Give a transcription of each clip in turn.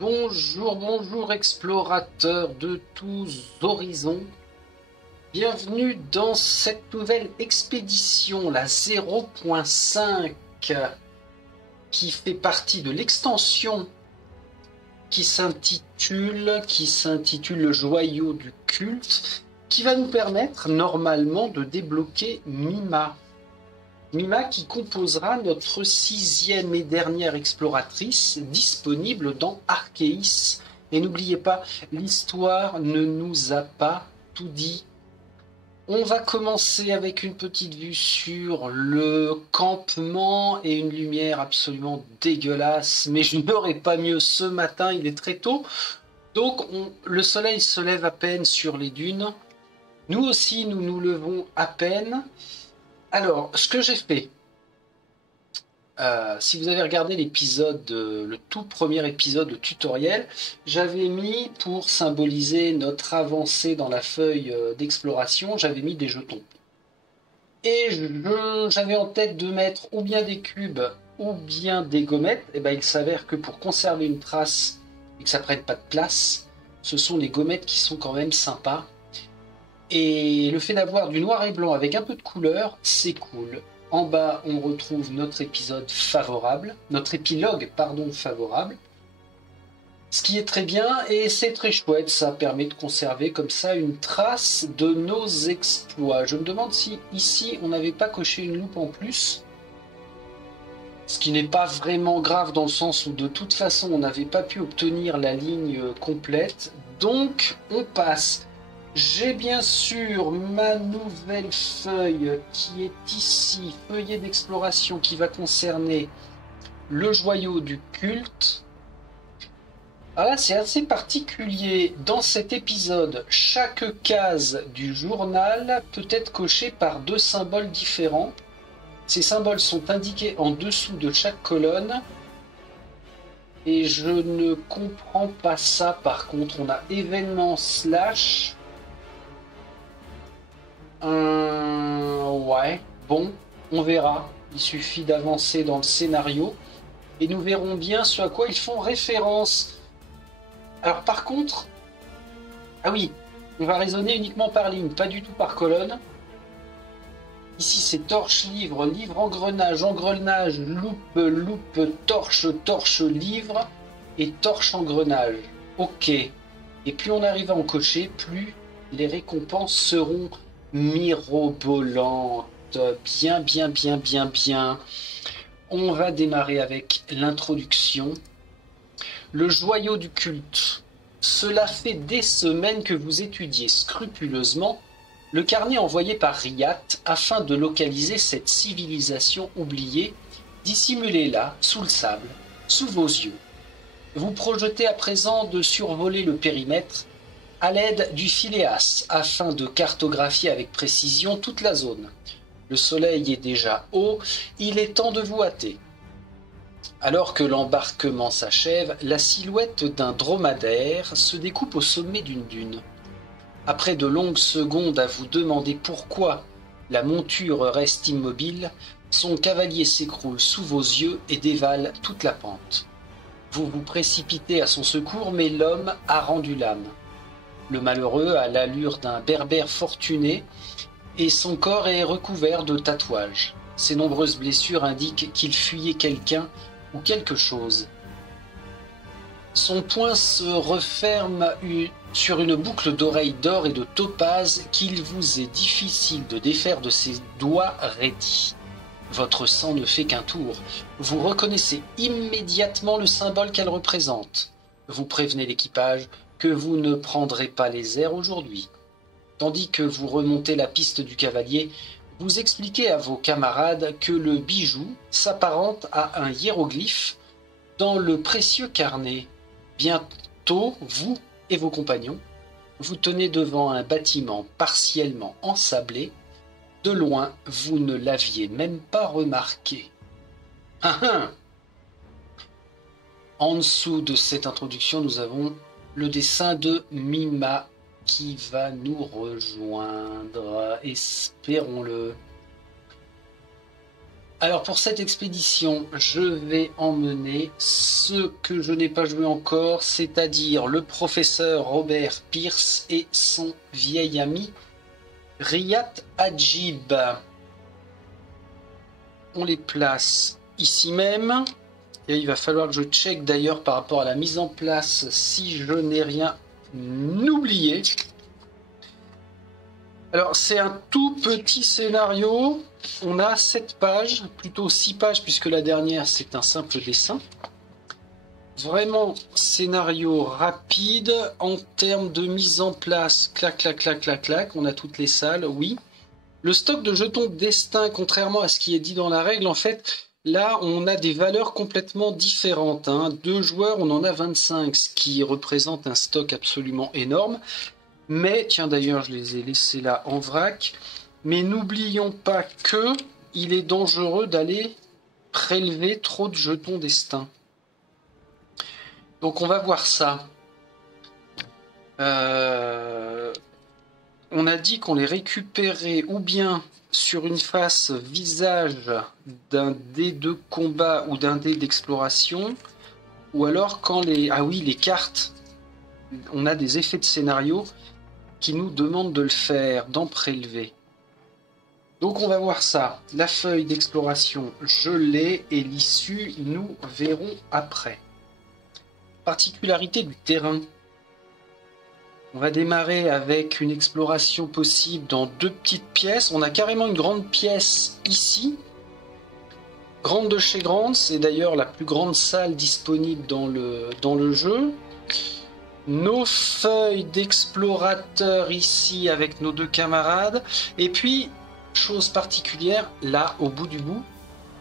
Bonjour, bonjour explorateurs de tous horizons. Bienvenue dans cette nouvelle expédition, la 0.5, qui fait partie de l'extension qui s'intitule le joyau du culte, qui va nous permettre normalement de débloquer Mima. Mima qui composera notre 6e et dernière exploratrice disponible dans Arkeis. Et n'oubliez pas, l'histoire ne nous a pas tout dit. On va commencer avec une petite vue sur le campement et une lumière absolument dégueulasse. Mais je n'aurai pas mieux ce matin, il est très tôt. Donc le soleil se lève à peine sur les dunes. Nous aussi, nous nous levons à peine. Alors, ce que j'ai fait, si vous avez regardé l'épisode, le tout premier épisode de tutoriel, j'avais mis, pour symboliser notre avancée dans la feuille d'exploration, j'avais mis des jetons. Et j'avais en tête de mettre ou bien des cubes ou bien des gommettes. Et ben, il s'avère que pour conserver une trace et que ça prenne pas de place, ce sont les gommettes qui sont quand même sympas. Et le fait d'avoir du noir et blanc avec un peu de couleur, c'est cool. En bas, on retrouve notre épisode favorable, notre épilogue, pardon, favorable. Ce qui est très bien et c'est très chouette, ça permet de conserver comme ça une trace de nos exploits. Je me demande si ici on n'avait pas coché une loupe en plus. Ce qui n'est pas vraiment grave dans le sens où de toute façon on n'avait pas pu obtenir la ligne complète. Donc on passe. J'ai bien sûr ma nouvelle feuille qui est ici, feuillet d'exploration qui va concerner le joyau du culte. Alors là, c'est assez particulier. Dans cet épisode, chaque case du journal peut être cochée par 2 symboles différents. Ces symboles sont indiqués en dessous de chaque colonne. Et je ne comprends pas ça. Par contre, on a événement slash... ouais, bon, on verra. Il suffit d'avancer dans le scénario et nous verrons bien ce à quoi ils font référence. Alors par contre, ah oui, on va raisonner uniquement par ligne, pas du tout par colonne. Ici c'est torche, livre, livre, engrenage, engrenage, loupe, loupe, torche, torche, livre et torche, engrenage. Ok. Et plus on arrive à en cocher, plus les récompenses seront mirobolantes. Bien, bien, bien, bien, bien. On va démarrer avec l'introduction. Le joyau du culte. Cela fait des semaines que vous étudiez scrupuleusement le carnet envoyé par Riyat afin de localiser cette civilisation oubliée, dissimulée là, sous le sable, sous vos yeux. Vous projetez à présent de survoler le périmètre à l'aide du Phileas afin de cartographier avec précision toute la zone. Le soleil est déjà haut, il est temps de vous hâter. Alors que l'embarquement s'achève, la silhouette d'un dromadaire se découpe au sommet d'une dune. Après de longues secondes à vous demander pourquoi la monture reste immobile, son cavalier s'écroule sous vos yeux et dévale toute la pente. Vous vous précipitez à son secours, mais l'homme a rendu l'âme. Le malheureux a l'allure d'un berbère fortuné et son corps est recouvert de tatouages. Ses nombreuses blessures indiquent qu'il fuyait quelqu'un ou quelque chose. Son poing se referme sur une boucle d'oreilles d'or et de topaze qu'il vous est difficile de défaire de ses doigts raidis. Votre sang ne fait qu'un tour. Vous reconnaissez immédiatement le symbole qu'elle représente. Vous prévenez l'équipage que vous ne prendrez pas les airs aujourd'hui. Tandis que vous remontez la piste du cavalier, vous expliquez à vos camarades que le bijou s'apparente à un hiéroglyphe dans le précieux carnet. Bientôt, vous et vos compagnons, vous tenez devant un bâtiment partiellement ensablé. De loin, vous ne l'aviez même pas remarqué. En dessous de cette introduction, nous avons le dessin de Mima qui va nous rejoindre, espérons-le. Alors pour cette expédition, je vais emmener ceux que je n'ai pas joué encore, c'est-à-dire le professeur Robert Pierce et son vieil ami Riyad Hadjib. On les place ici même. Et il va falloir que je check d'ailleurs par rapport à la mise en place si je n'ai rien oublié. Alors c'est un tout petit scénario. On a 7 pages, plutôt 6 pages puisque la dernière c'est un simple dessin. Vraiment scénario rapide en termes de mise en place. Clac, clac, clac, clac, clac. On a toutes les salles, oui. Le stock de jetons de destin, contrairement à ce qui est dit dans la règle, en fait, là, on a des valeurs complètement différentes. 2 joueurs, on en a 25, ce qui représente un stock absolument énorme. Mais, tiens d'ailleurs, je les ai laissés là en vrac. Mais n'oublions pas que il est dangereux d'aller prélever trop de jetons destin. Donc on va voir ça. On a dit qu'on les récupérait ou bien sur une face visage d'un dé de combat ou d'un dé d'exploration, ou alors quand les... Ah oui, les cartes, on a des effets de scénario qui nous demandent de le faire, d'en prélever. Donc on va voir ça. La feuille d'exploration, je l'ai, et l'issue, nous verrons après. Particularité du terrain. On va démarrer avec une exploration possible dans 2 petites pièces. On a carrément une grande pièce ici. Grande de chez grande, c'est d'ailleurs la plus grande salle disponible dans le jeu. Nos feuilles d'explorateur ici avec nos 2 camarades. Et puis, chose particulière, là, au bout du bout,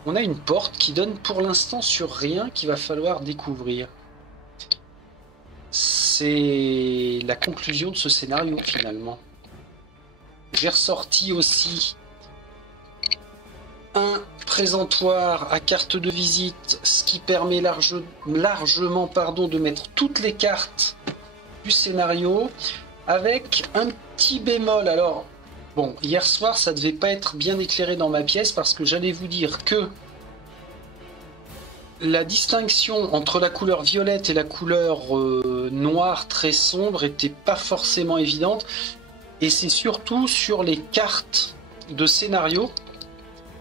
on a une porte qui donne pour l'instant sur rien qu'il va falloir découvrir. C'est la conclusion de ce scénario finalement. J'ai ressorti aussi un présentoir à carte de visite, ce qui permet largement de mettre toutes les cartes du scénario, avec un petit bémol. Alors, bon, hier soir ça devait pas être bien éclairé dans ma pièce parce que j'allais vous dire que la distinction entre la couleur violette et la couleur noire très sombre était pas forcément évidente, et c'est surtout sur les cartes de scénario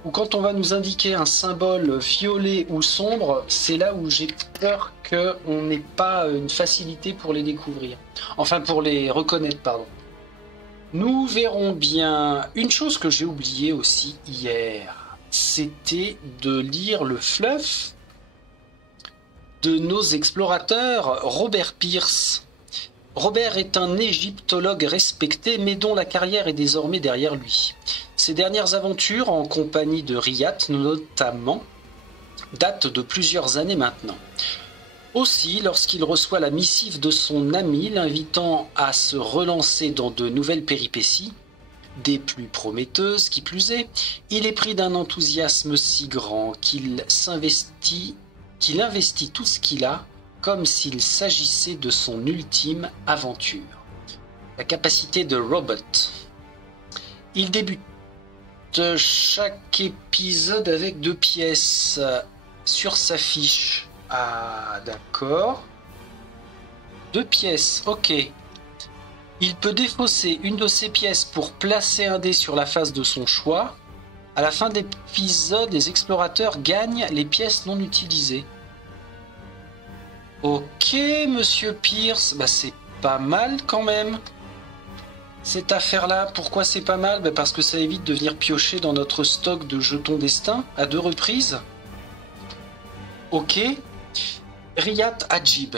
où quand on va nous indiquer un symbole violet ou sombre, c'est là où j'ai peur qu'on n'ait pas une facilité pour les découvrir, enfin pour les reconnaître, pardon. Nous verrons bien. Une chose que j'ai oublié aussi hier, c'était de lire le fluff de nos explorateurs Robert Pierce. Robert est un égyptologue respecté, mais dont la carrière est désormais derrière lui. Ses dernières aventures, en compagnie de Riyad notamment, datent de plusieurs années maintenant. Aussi, lorsqu'il reçoit la missive de son ami l'invitant à se relancer dans de nouvelles péripéties, des plus prometteuses qui plus est, il est pris d'un enthousiasme si grand qu'il investit tout ce qu'il a, comme s'il s'agissait de son ultime aventure. La capacité de Robert. Il débute chaque épisode avec 2 pièces sur sa fiche. Ah, d'accord. 2 pièces, ok. Il peut défausser une de ces pièces pour placer un dé sur la face de son choix. À la fin de l'épisode, les explorateurs gagnent les pièces non utilisées. Ok, monsieur Pierce, bah c'est pas mal quand même. Cette affaire-là, pourquoi c'est pas mal? Bah parce que ça évite de venir piocher dans notre stock de jetons destin à 2 reprises. Ok. Riyad Hadjib.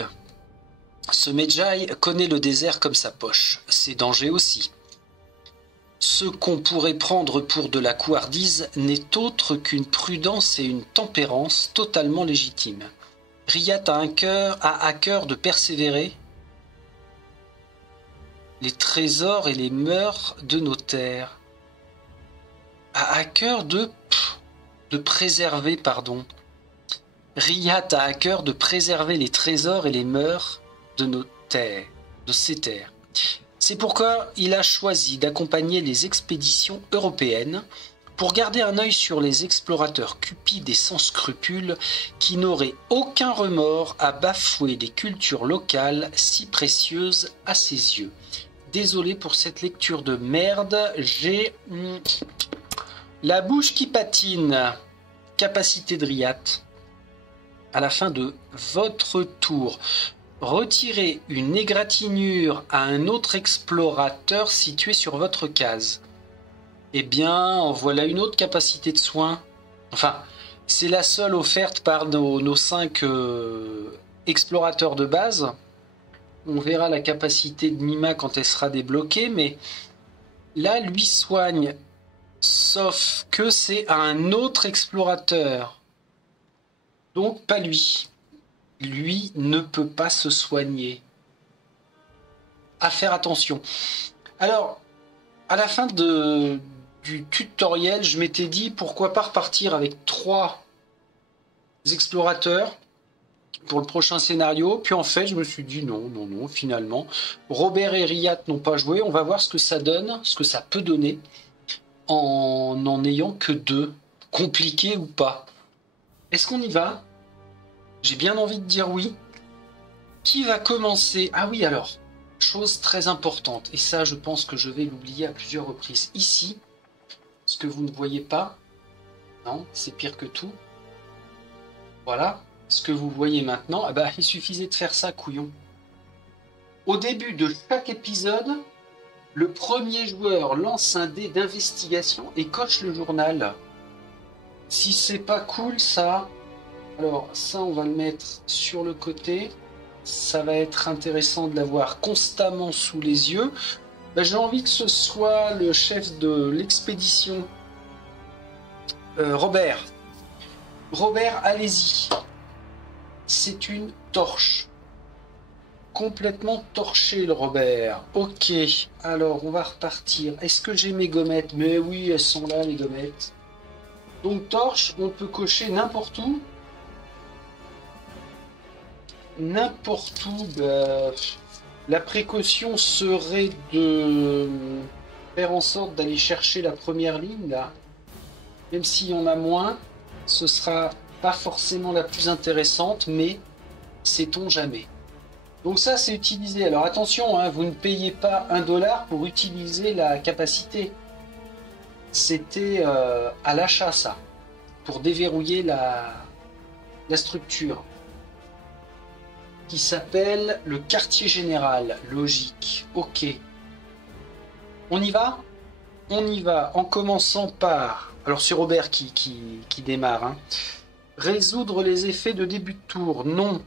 Ce Medjay connaît le désert comme sa poche. Ses dangers aussi. Ce qu'on pourrait prendre pour de la couardise n'est autre qu'une prudence et une tempérance totalement légitimes. Riyad a à cœur de persévérer les trésors et les mœurs de nos terres. A à cœur de préserver, pardon. Riyad a à cœur de préserver les trésors et les mœurs de nos terres, de ces terres. C'est pourquoi il a choisi d'accompagner les expéditions européennes pour garder un œil sur les explorateurs cupides et sans scrupules qui n'auraient aucun remords à bafouer les cultures locales si précieuses à ses yeux. Désolé pour cette lecture de merde, j'ai la bouche qui patine. Capacité de Riat. À la fin de votre tour, retirez une égratignure à un autre explorateur situé sur votre case. Eh bien, en voilà une autre capacité de soin. Enfin, c'est la seule offerte par nos 5 explorateurs de base. On verra la capacité de Mima quand elle sera débloquée, mais là, lui soigne, sauf que c'est à un autre explorateur. Donc, pas lui. Lui ne peut pas se soigner. À faire attention. Alors, à la fin du tutoriel, je m'étais dit pourquoi pas repartir avec 3 explorateurs pour le prochain scénario. Puis en fait, je me suis dit non, finalement. Robert et Riat n'ont pas joué. On va voir ce que ça donne, ce que ça peut donner en n'en ayant que 2. Compliqué ou pas. Est-ce qu'on y va? J'ai bien envie de dire oui. Qui va commencer? Ah oui, alors, chose très importante. Et ça, je pense que je vais l'oublier à plusieurs reprises. Ici, ce que vous ne voyez pas, non, c'est pire que tout. Voilà, ce que vous voyez maintenant, eh ben, il suffisait de faire ça, couillon. Au début de chaque épisode, le premier joueur lance un dé d'investigation et coche le journal. Si c'est pas cool, ça... Alors, ça, on va le mettre sur le côté. Ça va être intéressant de l'avoir constamment sous les yeux. Ben, j'ai envie que ce soit le chef de l'expédition. Robert. Robert, allez-y. C'est une torche. Complètement torché, le Robert. Ok, alors on va repartir. Est-ce que j'ai mes gommettes? Mais oui, elles sont là, les gommettes. Donc torche, on peut cocher n'importe où. N'importe où, bah, la précaution serait de faire en sorte d'aller chercher la première ligne, là. Même s'il y en a moins, ce sera pas forcément la plus intéressante, mais sait-on jamais. Donc ça, c'est utilisé. Alors attention, hein, vous ne payez pas $1 pour utiliser la capacité. C'était à l'achat, ça, pour déverrouiller la structure. Qui s'appelle le quartier général. Logique. Ok. On y va? On y va en commençant par... Alors c'est Robert qui démarre. Hein. Résoudre les effets de début de tour. Non.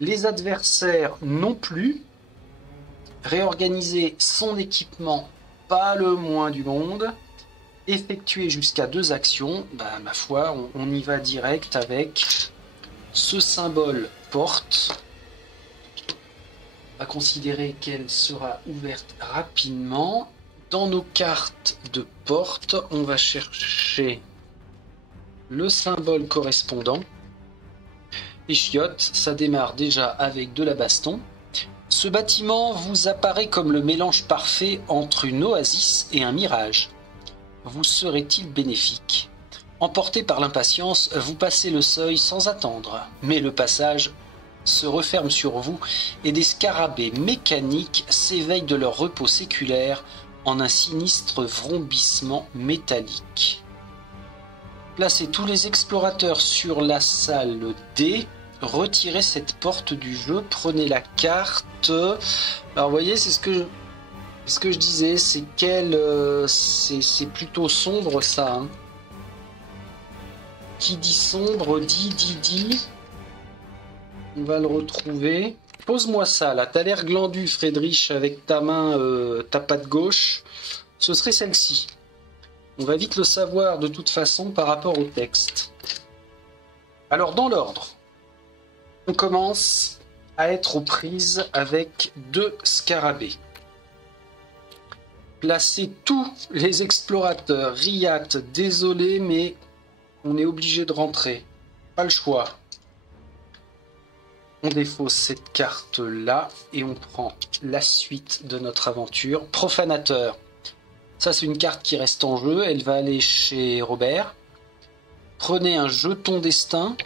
Les adversaires non plus. Réorganiser son équipement. Pas le moins du monde. Effectuer jusqu'à 2 actions. Bah, ma foi, on y va direct avec ce symbole porte. On va considérer qu'elle sera ouverte rapidement. Dans nos cartes de porte, on va chercher le symbole correspondant. Les chiottes, ça démarre déjà avec de la baston. Ce bâtiment vous apparaît comme le mélange parfait entre une oasis et un mirage. Vous serait-il bénéfique? Emporté par l'impatience, vous passez le seuil sans attendre. Mais le passage se referme sur vous et des scarabées mécaniques s'éveillent de leur repos séculaire en un sinistre vrombissement métallique. Placez tous les explorateurs sur la salle D. Retirez cette porte du jeu. Prenez la carte. Alors, vous voyez, c'est ce que je disais. C'est c'est plutôt sombre, ça. Hein. Qui dit sombre, dit. On va le retrouver. Pose-moi ça, là. T'as l'air glandu, Friedrich, avec ta main, ta patte gauche. Ce serait celle-ci. On va vite le savoir de toute façon par rapport au texte. Alors, dans l'ordre, on commence à être aux prises avec 2 scarabées. Placez tous les explorateurs. Riat, désolé, mais on est obligé de rentrer. Pas le choix. On défausse cette carte-là et on prend la suite de notre aventure. Profanateur. Ça, c'est une carte qui reste en jeu. Elle va aller chez Robert. Prenez un jeton destin.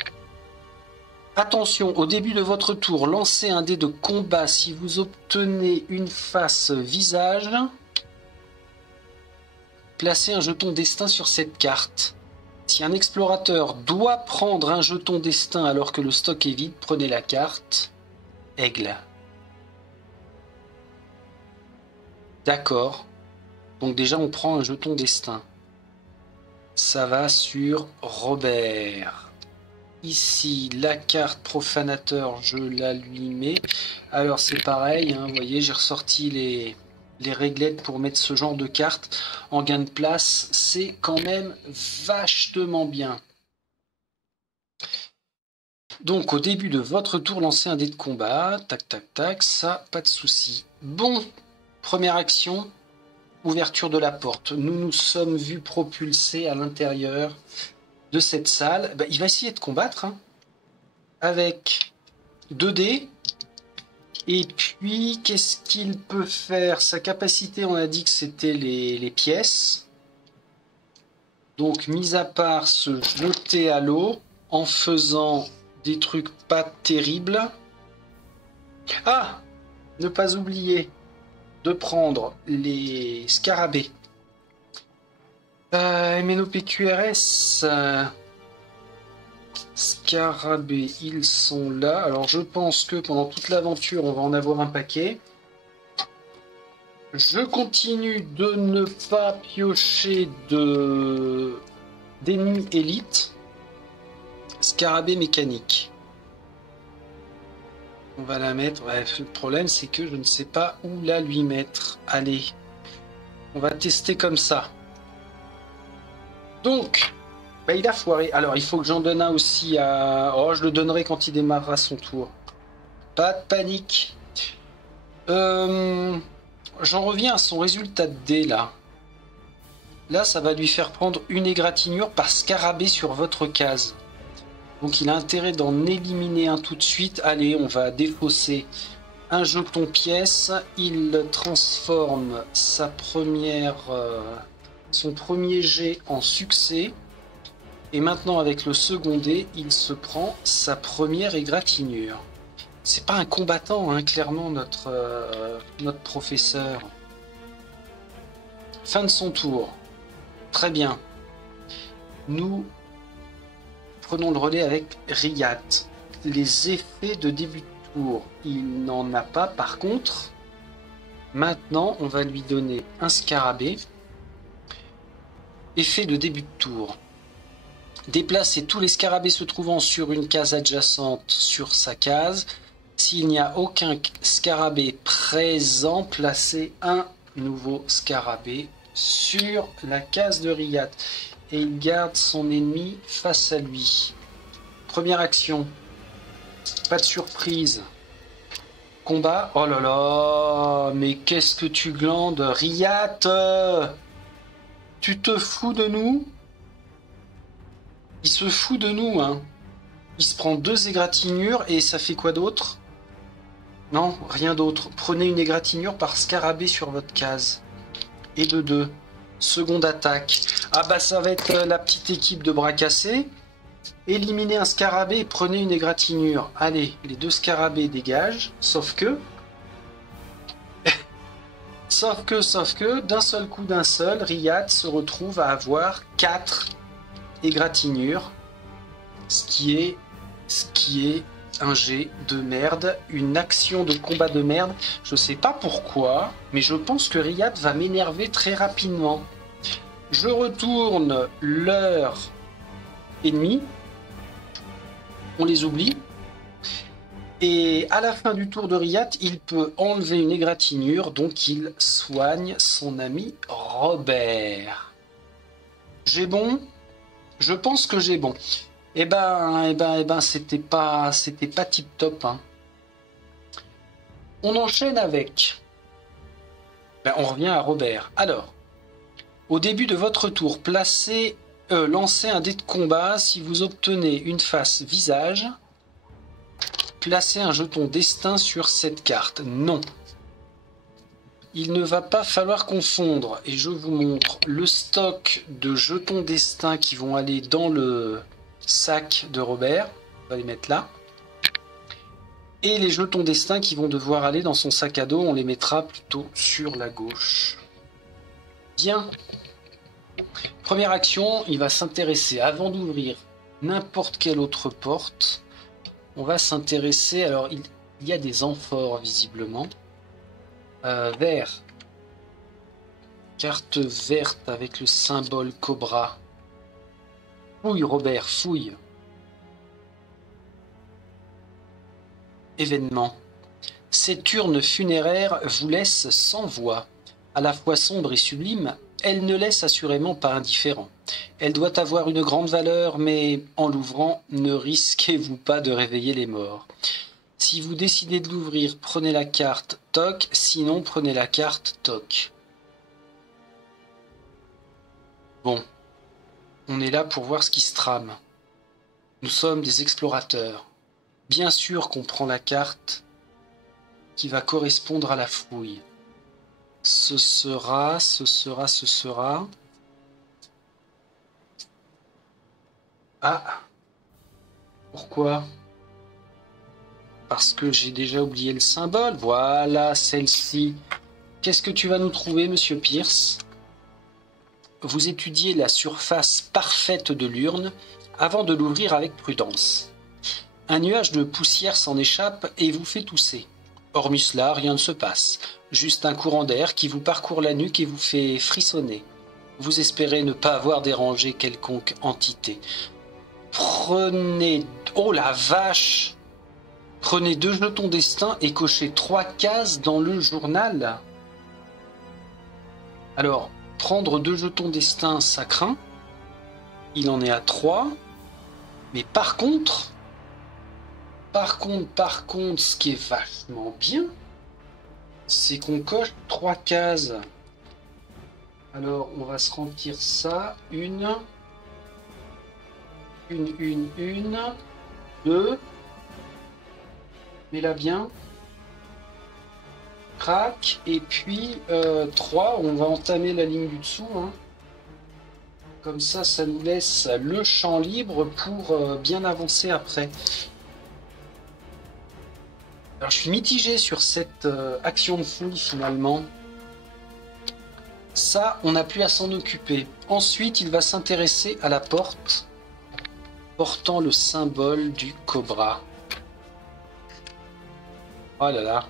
Attention, au début de votre tour, lancez un dé de combat. Si vous obtenez une face visage, placez un jeton destin sur cette carte. Si un explorateur doit prendre un jeton destin alors que le stock est vide, prenez la carte Aigle. D'accord. Donc déjà, on prend un jeton destin. Ça va sur Robert. Ici, la carte profanateur, je la lui mets. Alors c'est pareil, hein, vous voyez, j'ai ressorti les réglettes pour mettre ce genre de carte en gain de place. C'est quand même vachement bien. Donc au début de votre tour, lancez un dé de combat. Tac, tac, tac, ça, pas de souci. Bon, première action, ouverture de la porte. Nous nous sommes vus propulsés à l'intérieur de cette salle. Ben, il va essayer de combattre hein, avec 2 dés. Et puis, qu'est-ce qu'il peut faire? Sa capacité, on a dit que c'était les pièces. Donc, mis à part se jeter à l'eau en faisant des trucs pas terribles. Ah! Ne pas oublier de prendre les scarabées. MNOPQRS, scarabées, ils sont là. Alors je pense que pendant toute l'aventure, on va en avoir un paquet. Je continue de ne pas piocher d'ennemis élites. Scarabée mécanique. On va la mettre. Ouais, le problème, c'est que je ne sais pas où la lui mettre. Allez, on va tester comme ça. Donc, bah, il a foiré. Alors, il faut que j'en donne un aussi à... Oh, je le donnerai quand il démarrera son tour. Pas de panique. J'en reviens à son résultat de dé, là. Là, ça va lui faire prendre une égratignure par scarabée sur votre case. Donc, il a intérêt d'en éliminer un tout de suite. Allez, on va défausser un jeton pièce. Il transforme sa première... son premier jet en succès. Et maintenant, avec le second dé, il se prend sa première égratignure. C'est pas un combattant, hein, clairement, notre professeur. Fin de son tour. Très bien. Nous prenons le relais avec Riyad. Les effets de début de tour, il n'en a pas. Par contre, maintenant, on va lui donner un scarabée. Effet de début de tour. Déplacez tous les scarabées se trouvant sur une case adjacente sur sa case. S'il n'y a aucun scarabée présent, placez un nouveau scarabée sur la case de Riyad. Et il garde son ennemi face à lui. Première action. Pas de surprise. Combat. Oh là là, mais qu'est-ce que tu glandes, Riyad? Tu te fous de nous? Il se fout de nous, hein. Il se prend 2 égratignures et ça fait quoi d'autre? Non, rien d'autre. Prenez une égratignure par scarabée sur votre case. Et de 2. Seconde attaque. Ah bah ça va être la petite équipe de bras cassés. Éliminez un scarabée et prenez une égratignure. Allez, les 2 scarabées dégagent. Sauf que, d'un seul coup, Riyad se retrouve à avoir 4 égratignures. Ce qui est un jet de merde, une action de combat de merde. Je sais pas pourquoi, mais je pense que Riyad va m'énerver très rapidement. Je retourne leur ennemi. On les oublie. Et à la fin du tour de Riyad, il peut enlever une égratignure, donc il soigne son ami Robert. J'ai bon? Je pense que j'ai bon. Eh ben, c'était pas tip top. Hein. On enchaîne avec. On revient à Robert. Alors, au début de votre tour, lancez un dé de combat. Si vous obtenez une face visage, placez un jeton destin sur cette carte. Non. Il ne va pas falloir confondre, et je vous montre le stock de jetons destin qui vont aller dans le sac de Robert. On va les mettre là. Et les jetons destin qui vont devoir aller dans son sac à dos, on les mettra plutôt sur la gauche. Bien. Première action, il va s'intéresser, avant d'ouvrir n'importe quelle autre porte, on va s'intéresser, alors il y a des amphores visiblement. Vert. Carte verte avec le symbole Cobra. Fouille Robert, fouille. Événement. Cette urne funéraire vous laisse sans voix. À la fois sombre et sublime, elle ne laisse assurément pas indifférent. Elle doit avoir une grande valeur, mais en l'ouvrant, ne risquez-vous pas de réveiller les morts. Si vous décidez de l'ouvrir, prenez la carte toc, sinon prenez la carte toc. Bon, on est là pour voir ce qui se trame. Nous sommes des explorateurs. Bien sûr qu'on prend la carte qui va correspondre à la fouille. Ce sera... Ah! Pourquoi? Parce que j'ai déjà oublié le symbole. Voilà, celle-ci. Qu'est-ce que tu vas nous trouver, monsieur Pierce? Vous étudiez la surface parfaite de l'urne avant de l'ouvrir avec prudence. Un nuage de poussière s'en échappe et vous fait tousser. Hormis cela, rien ne se passe. Juste un courant d'air qui vous parcourt la nuque et vous fait frissonner. Vous espérez ne pas avoir dérangé quelconque entité. Prenez... Oh la vache! Prenez 2 jetons destin et cochez 3 cases dans le journal. Alors, prendre 2 jetons destin, ça craint. Il en est à 3. Mais par contre, ce qui est vachement bien, c'est qu'on coche 3 cases. Alors, on va se remplir ça. Une, 2. Mets-la bien. Crac. Et puis 3. On va entamer la ligne du dessous. Hein. Comme ça, ça nous laisse le champ libre pour bien avancer après. Alors, je suis mitigé sur cette action de fouille finalement. Ça, on n'a plus à s'en occuper. Ensuite, il va s'intéresser à la porte portant le symbole du cobra. Oh là là.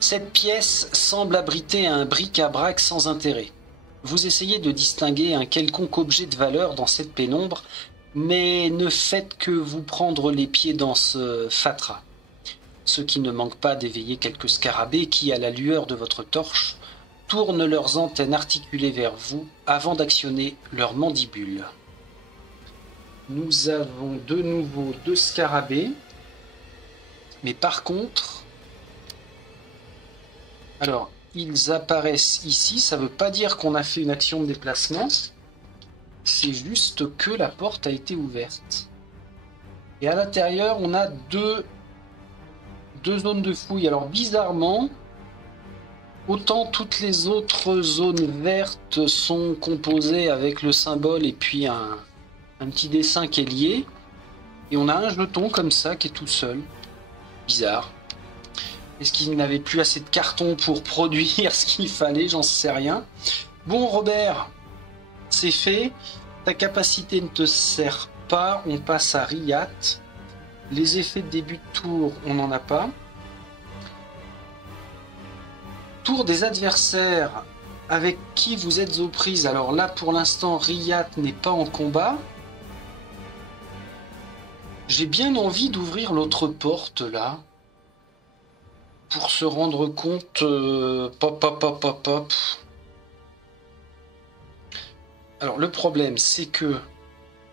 Cette pièce semble abriter un bric-à-brac sans intérêt. Vous essayez de distinguer un quelconque objet de valeur dans cette pénombre, mais ne faites que vous prendre les pieds dans ce fatras. Ce qui ne manque pas d'éveiller quelques scarabées qui, à la lueur de votre torche, tournent leurs antennes articulées vers vous avant d'actionner leurs mandibules. Nous avons de nouveau 2 scarabées. Mais par contre, alors, ils apparaissent ici. Ça ne veut pas dire qu'on a fait une action de déplacement. C'est juste que la porte a été ouverte. Et à l'intérieur, on a deux zones de fouille. Alors, bizarrement, autant toutes les autres zones vertes sont composées avec le symbole et puis un petit dessin qui est lié. Et on a un jeton comme ça qui est tout seul. Bizarre. Est-ce qu'il n'avait plus assez de carton pour produire ce qu'il fallait? J'en sais rien. Bon, Robert, c'est fait. Ta capacité ne te sert pas. On passe à Riyat. Les effets de début de tour, on n'en a pas. Tour des adversaires avec qui vous êtes aux prises. Alors là, pour l'instant, Riyat n'est pas en combat. J'ai bien envie d'ouvrir l'autre porte là pour se rendre compte. Pop. Alors le problème, c'est que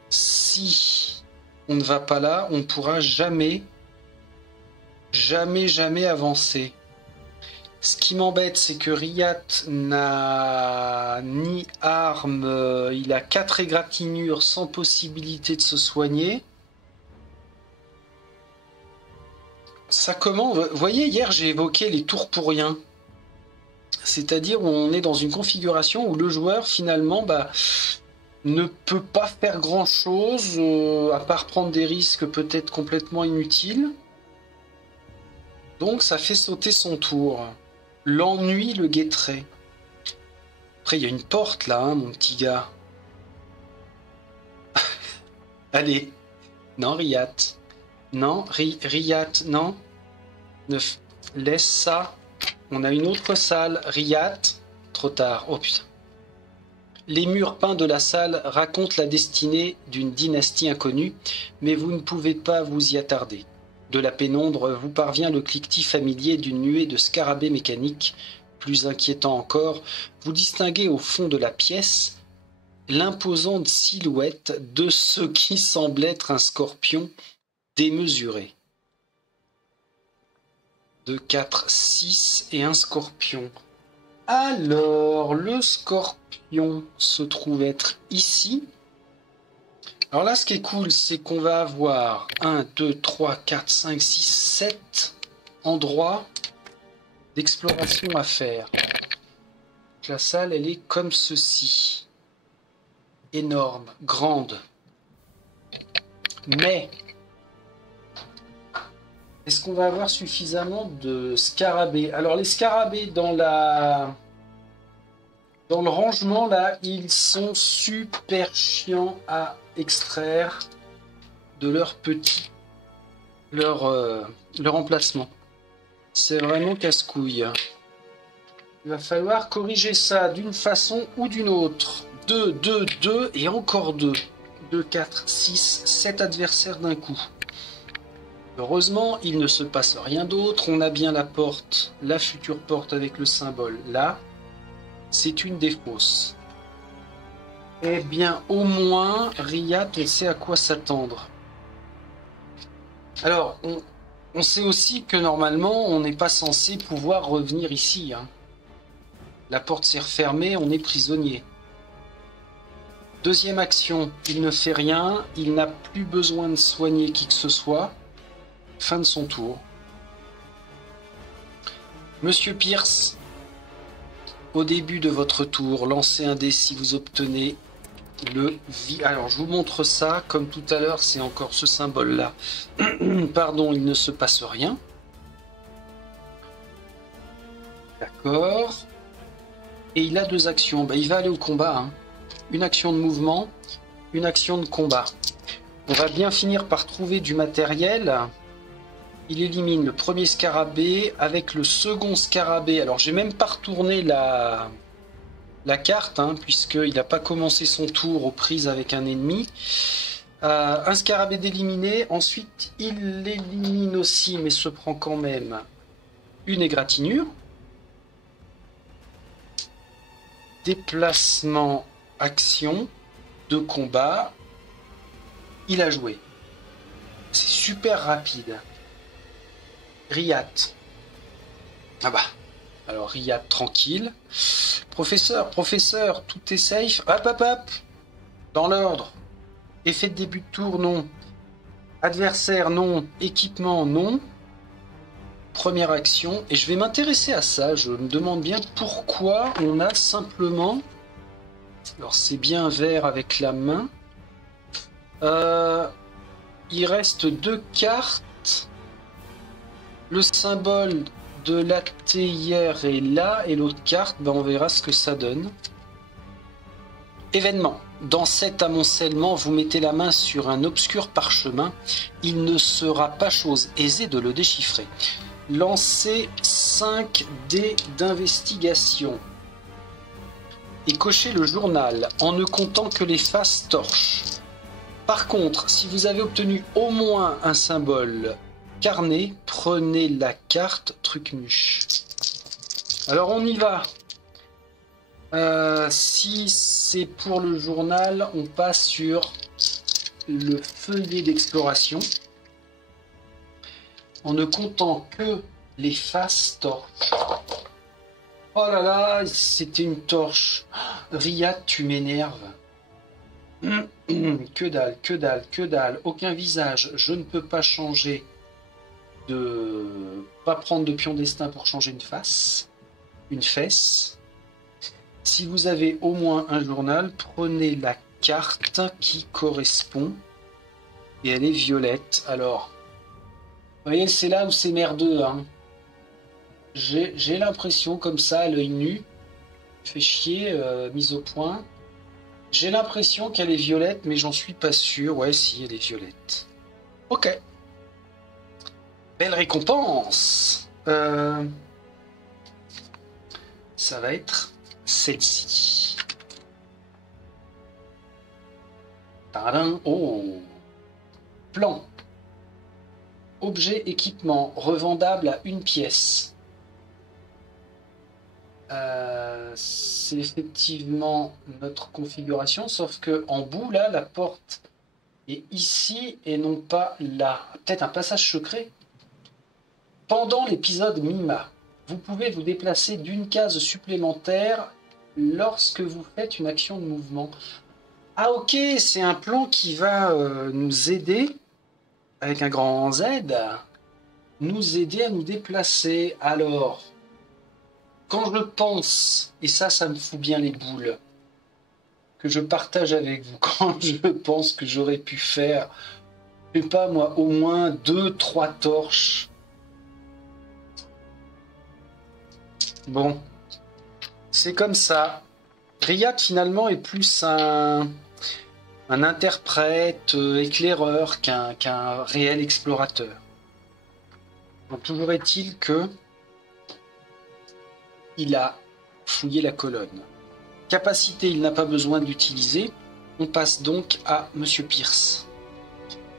si on ne va pas là, on ne pourra jamais avancer. Ce qui m'embête, c'est que Riyat n'a ni arme, il a 4 égratignures sans possibilité de se soigner. Ça commence. Vous voyez, hier j'ai évoqué les tours pour rien. C'est-à-dire où on est dans une configuration où le joueur finalement ne peut pas faire grand-chose à part prendre des risques peut-être complètement inutiles. Donc ça fait sauter son tour. L'ennui le guetterait. Après il y a une porte là, hein, mon petit gars. Allez. Non, Riyad. Non, Riyad, non. Laisse ça. On a une autre salle. Riyad. Trop tard. Oh putain. Les murs peints de la salle racontent la destinée d'une dynastie inconnue, mais vous ne pouvez pas vous y attarder. De la pénombre vous parvient le cliquetis familier d'une nuée de scarabées mécaniques. Plus inquiétant encore, vous distinguez au fond de la pièce l'imposante silhouette de ce qui semble être un scorpion démesuré. 2, 4, 6 et un scorpion. Alors, le scorpion se trouve être ici. Alors là, ce qui est cool, c'est qu'on va avoir 1, 2, 3, 4, 5, 6, 7 endroits d'exploration à faire. La salle, elle est comme ceci. Énorme, grande. Mais, est-ce qu'on va avoir suffisamment de scarabées? Alors les scarabées dans le rangement, là, ils sont super chiants à extraire de leur emplacement. C'est vraiment casse-couille. Il va falloir corriger ça d'une façon ou d'une autre. 2, 2, 2 et encore 2. 2, 4, 6, 7 adversaires d'un coup. Heureusement, il ne se passe rien d'autre. On a bien la porte, la future porte avec le symbole là. C'est une des fausses. Eh bien, au moins, Riyad, on sait à quoi s'attendre. Alors, on sait aussi que normalement, on n'est pas censé pouvoir revenir ici. Hein. La porte s'est refermée, on est prisonnier. Deuxième action, il ne fait rien, il n'a plus besoin de soigner qui que ce soit. Fin de son tour. Monsieur Pierce, au début de votre tour, lancez un dé si vous obtenez le vie. Alors, je vous montre ça, comme tout à l'heure, c'est encore ce symbole-là. Pardon, il ne se passe rien. D'accord. Et il a 2 actions. Il va aller au combat. Hein. Une action de mouvement, une action de combat. On va bien finir par trouver du matériel. Il élimine le premier scarabée avec le second scarabée. Alors, j'ai même pas retourné la carte, hein, puisqu'il n'a pas commencé son tour aux prises avec un ennemi. Un scarabée d'éliminé. Ensuite, il l'élimine aussi, mais se prend quand même une égratignure. Déplacement, action, de combat. Il a joué. C'est super rapide. Riyad. Ah bah. Alors Riyad, tranquille. Professeur, tout est safe. Hop, hop, hop. Dans l'ordre. Effet de début de tour, non. Adversaire, non. Équipement, non. Première action. Et je vais m'intéresser à ça. Je me demande bien pourquoi on a simplement... Alors c'est bien vert avec la main. Il reste 2 cartes. Le symbole de la théière est là. Et l'autre carte, on verra ce que ça donne. Événement. Dans cet amoncellement, vous mettez la main sur un obscur parchemin. Il ne sera pas chose aisée de le déchiffrer. Lancez 5 dés d'investigation. Et cochez le journal en ne comptant que les faces torches. Par contre, si vous avez obtenu au moins un symbole carnet, prenez la carte trucmuche. Alors on y va. Si c'est pour le journal, on passe sur le feuillet d'exploration en ne comptant que les faces torches. Oh là là, c'était une torche. Riyad, tu m'énerves. Que dalle, que dalle, que dalle. Aucun visage, je ne peux pas changer de pas prendre de pion destin pour changer une fesse. Si vous avez au moins un journal, prenez la carte qui correspond et elle est violette. Alors, vous voyez, c'est là où c'est merdeux, hein. J'ai l'impression comme ça à l'œil nu, fait chier, mise au point. J'ai l'impression qu'elle est violette, mais j'en suis pas sûr. Ouais, si, elle est violette. Ok. Belle récompense. Ça va être celle-ci. Tadam. Oh. Plan. Objet équipement revendable à 1 pièce. C'est effectivement notre configuration, sauf que en bout là, la porte est ici et non pas là. Peut-être un passage secret. Pendant l'épisode Mima, vous pouvez vous déplacer d'une case supplémentaire lorsque vous faites une action de mouvement. Ah ok, c'est un plan qui va nous aider, avec un grand Z, nous aider à nous déplacer. Alors, quand je pense, et ça me fout bien les boules, que je partage avec vous, quand je pense que j'aurais pu faire, je sais pas moi, au moins 2-3 torches. Bon, c'est comme ça. Riyad finalement est plus un interprète, éclaireur qu'un réel explorateur. Donc, toujours est-il que il a fouillé la colonne. Capacité, il n'a pas besoin de l'utiliser. On passe donc à Monsieur Pierce.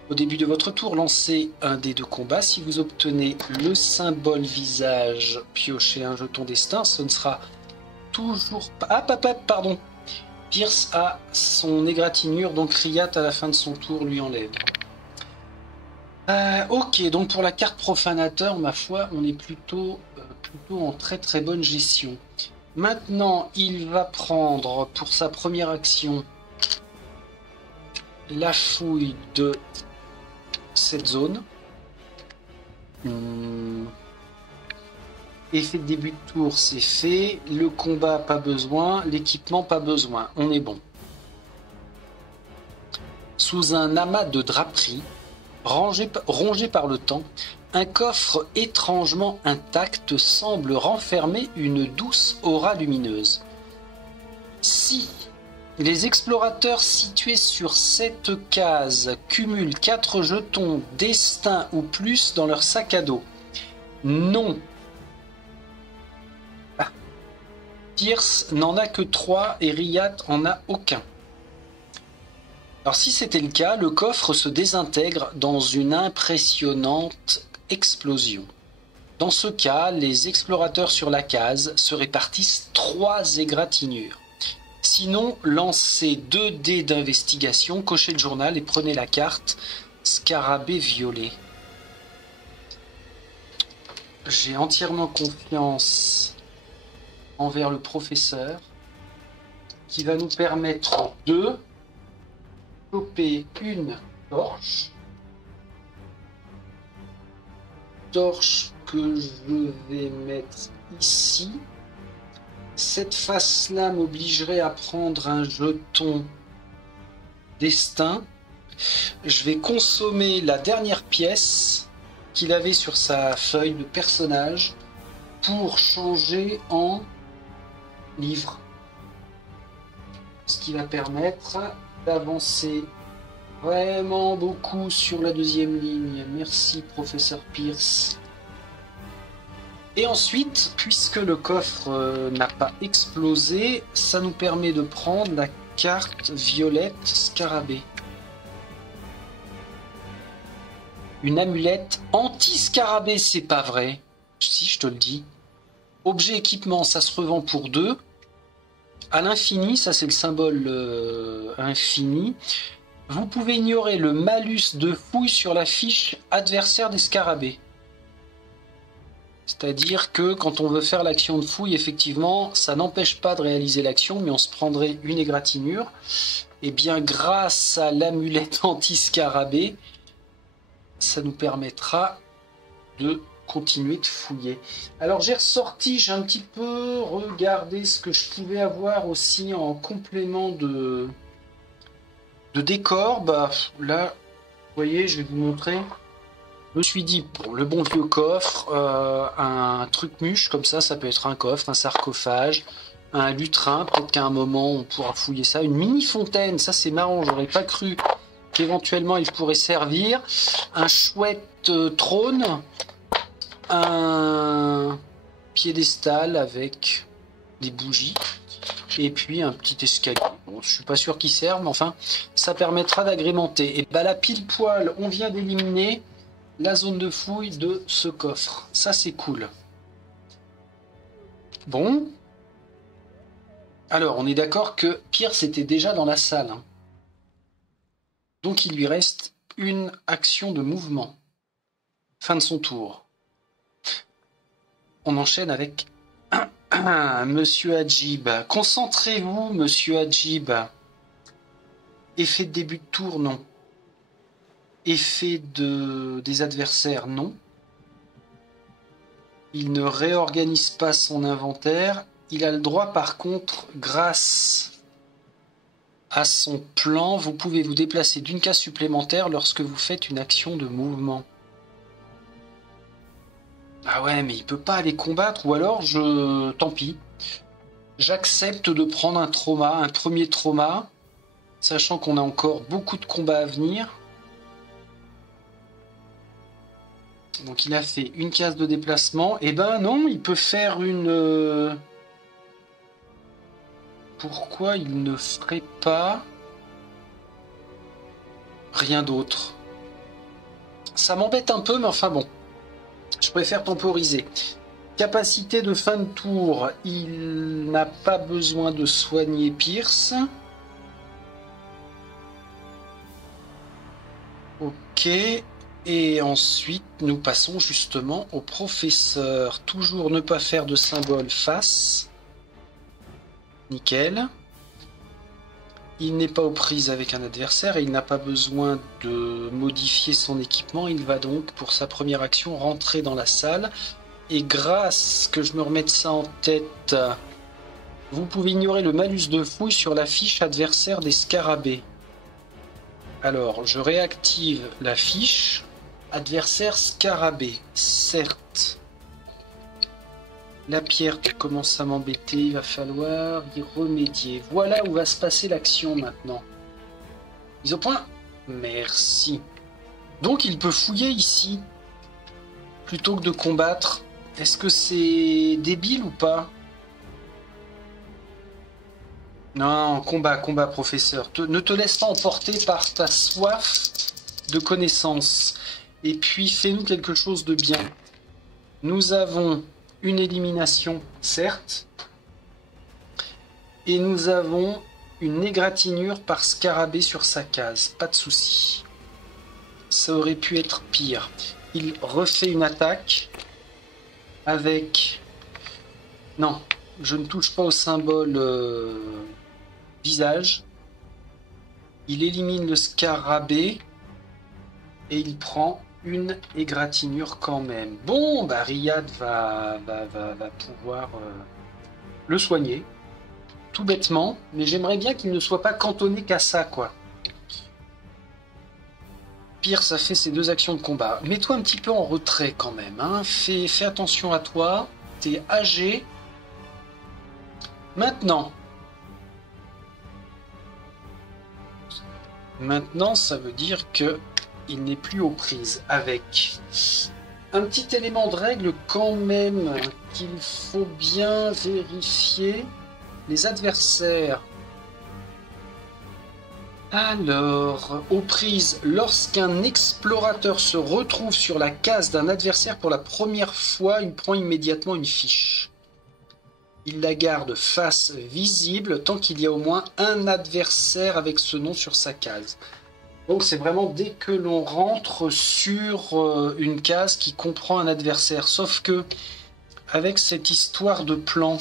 Au début de votre tour, lancez un dé de combat. Si vous obtenez le symbole visage, piochez un jeton destin. Ce ne sera toujours pas... Ah, pardon. Pierce a son égratignure, donc Riyad à la fin de son tour lui enlève. Ok, donc pour la carte profanateur, ma foi, on est plutôt en très très bonne gestion. Maintenant, il va prendre pour sa première action la fouille de cette zone. Effet de début de tour, c'est fait. Le combat, pas besoin. L'équipement, pas besoin. On est bon. Sous un amas de draperies, rongé par le temps, un coffre étrangement intact semble renfermer une douce aura lumineuse. Si les explorateurs situés sur cette case cumulent 4 jetons destin ou plus dans leur sac à dos, non. Pierce n'en a que 3 et Riyad en a aucun. Alors si c'était le cas, le coffre se désintègre dans une impressionnante explosion. Dans ce cas, les explorateurs sur la case se répartissent 3 égratignures. Sinon, lancez 2 dés d'investigation, cochez le journal et prenez la carte Scarabée violet. J'ai entièrement confiance envers le professeur qui va nous permettre de choper une torche que je vais mettre ici. Cette face-là m'obligerait à prendre un jeton destin. Je vais consommer la dernière pièce qu'il avait sur sa feuille de personnage pour changer en livre. Ce qui va permettre d'avancer vraiment beaucoup sur la deuxième ligne. Merci, professeur Pierce. Et ensuite, puisque le coffre n'a pas explosé, ça nous permet de prendre la carte violette scarabée. Une amulette anti-scarabée, c'est pas vrai. Si, je te le dis. Objet équipement, ça se revend pour 2. À l'infini, ça c'est le symbole infini. Vous pouvez ignorer le malus de fouille sur la fiche adversaire des scarabées. C'est-à-dire que quand on veut faire l'action de fouille, effectivement, ça n'empêche pas de réaliser l'action, mais on se prendrait une égratignure. Et bien, grâce à l'amulette anti-scarabée, ça nous permettra de continuer de fouiller. Alors j'ai ressorti, j'ai un petit peu regardé ce que je pouvais avoir aussi en complément de décor. Bah là, vous voyez, je vais vous montrer. Je me suis dit, bon, le bon vieux coffre, un truc muche comme ça peut être un coffre, un sarcophage, un lutrin, peut-être qu'à un moment on pourra fouiller ça, une mini fontaine, ça c'est marrant, j'aurais pas cru qu'éventuellement il pourrait servir, un chouette trône, un piédestal avec des bougies, et puis un petit escalier. Bon, je suis pas sûr qu'il serve, mais enfin, ça permettra d'agrémenter. Et bah là, pile poil, on vient d'éliminer la zone de fouille de ce coffre. Ça, c'est cool. Bon. Alors, on est d'accord que Pierce était déjà dans la salle. Hein. Donc, il lui reste une action de mouvement. Fin de son tour. On enchaîne avec Monsieur Hadjib. Concentrez-vous, Monsieur Hadjib. Effet de début de tour, non. Effet des adversaires, non. Il ne réorganise pas son inventaire. Il a le droit, par contre, grâce à son plan, vous pouvez vous déplacer d'une case supplémentaire lorsque vous faites une action de mouvement. Ah ouais, mais il peut pas aller combattre, ou alors tant pis. J'accepte de prendre un trauma, un premier trauma, sachant qu'on a encore beaucoup de combats à venir. Donc il a fait une case de déplacement. Et ben non, il peut faire une... Pourquoi il ne ferait pas rien d'autre? Ça m'embête un peu, mais enfin bon. Je préfère temporiser. Capacité de fin de tour. Il n'a pas besoin de soigner Pierce. Ok. Et ensuite, nous passons justement au professeur. Toujours ne pas faire de symbole face. Nickel. Il n'est pas aux prises avec un adversaire et il n'a pas besoin de modifier son équipement. Il va donc, pour sa première action, rentrer dans la salle. Et grâce que je me remette ça en tête, vous pouvez ignorer le malus de fouille sur la fiche adversaire des scarabées. Alors, je réactive la fiche adversaire scarabée. Certes. La pierre qui commence à m'embêter, il va falloir y remédier. Voilà où va se passer l'action maintenant. Mise au point. Merci. Donc il peut fouiller ici, plutôt que de combattre. Est-ce que c'est débile ou pas? Non, combat, professeur. Ne te laisse pas emporter par ta soif de connaissance. Et puis, fais-nous quelque chose de bien. Nous avons une élimination, certes. Et nous avons une égratignure par scarabée sur sa case. Pas de souci. Ça aurait pu être pire. Il refait une attaque avec... Non, je ne touche pas au symbole visage. Il élimine le scarabée et il prend une égratignure quand même. Bon, bah Riyad va pouvoir le soigner, tout bêtement, mais j'aimerais bien qu'il ne soit pas cantonné qu'à ça, quoi. Pire, ça fait ses deux actions de combat. Mets-toi un petit peu en retrait quand même, hein. Fais attention à toi, t'es âgé. Maintenant, ça veut dire que il n'est plus aux prises avec un petit élément de règle quand même qu'il faut bien vérifier. Les adversaires. Alors, aux prises, lorsqu'un explorateur se retrouve sur la case d'un adversaire pour la première fois, il prend immédiatement une fiche. Il la garde face visible tant qu'il y a au moins un adversaire avec ce nom sur sa case. Donc c'est vraiment dès que l'on rentre sur une case qui comprend un adversaire. Sauf que, avec cette histoire de plan,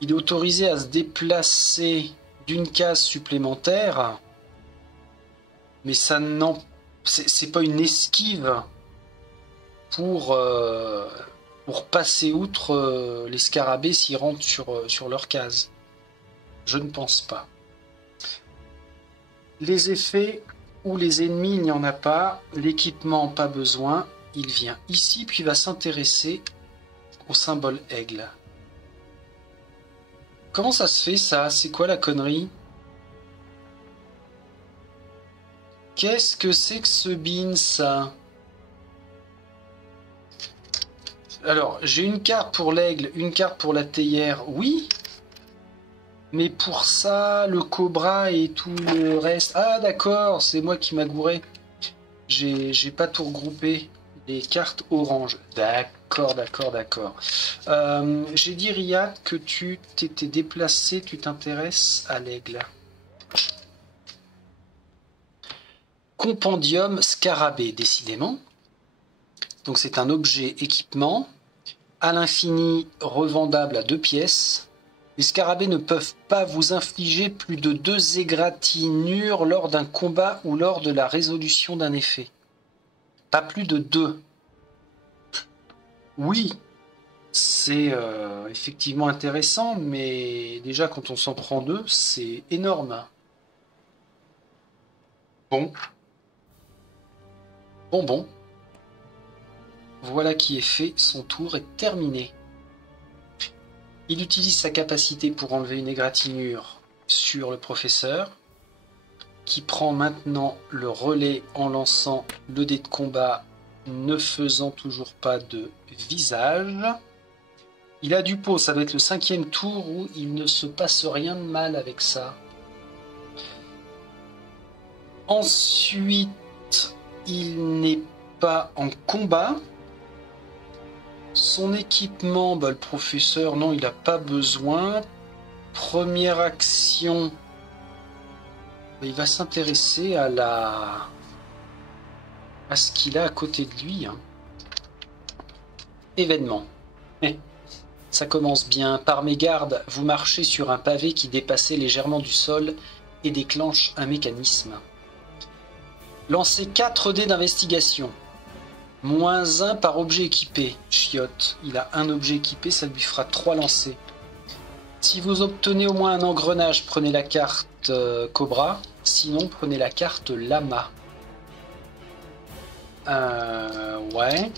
il est autorisé à se déplacer d'une case supplémentaire. Mais ça c'est pas une esquive. pour passer outre les scarabées s'ils rentrent sur leur case. Je ne pense pas. Les effets ou les ennemis, il n'y en a pas. L'équipement, pas besoin. Il vient ici, puis va s'intéresser au symbole aigle. Comment ça se fait, ça? C'est quoi la connerie? Qu'est-ce que c'est que ce bin, ça? Alors, j'ai une carte pour l'aigle, une carte pour la théière, oui. Mais pour ça, le cobra et tout le reste... Ah, d'accord, c'est moi qui m'a gouré. J'ai pas tout regroupé. Les cartes orange. D'accord, d'accord, d'accord. J'ai dit, Riyad, que tu t'étais déplacé, tu t'intéresses à l'aigle. Compendium scarabée, décidément. Donc c'est un objet équipement. À l'infini, revendable à 2 pièces. Les scarabées ne peuvent pas vous infliger plus de 2 égratignures lors d'un combat ou lors de la résolution d'un effet. Pas plus de 2. Oui, c'est effectivement intéressant, mais déjà quand on s'en prend 2, c'est énorme. Bon. Bon. Voilà qui est fait, son tour est terminé. Il utilise sa capacité pour enlever une égratignure sur le professeur, qui prend maintenant le relais en lançant le dé de combat, ne faisant toujours pas de visage. Il a du pot, ça va être le 5e tour où il ne se passe rien de mal avec ça. Ensuite, il n'est pas en combat. Son équipement, le professeur, non, il n'a pas besoin. Première action, il va s'intéresser à ce qu'il a à côté de lui. Événement. Ça commence bien. Par mégarde, vous marchez sur un pavé qui dépassait légèrement du sol et déclenche un mécanisme. Lancez 4 dés d'investigation. -1 par objet équipé. Chiotte, il a un objet équipé, ça lui fera 3 lancers. Si vous obtenez au moins un engrenage, prenez la carte Cobra. Sinon, prenez la carte Lama. Ouais.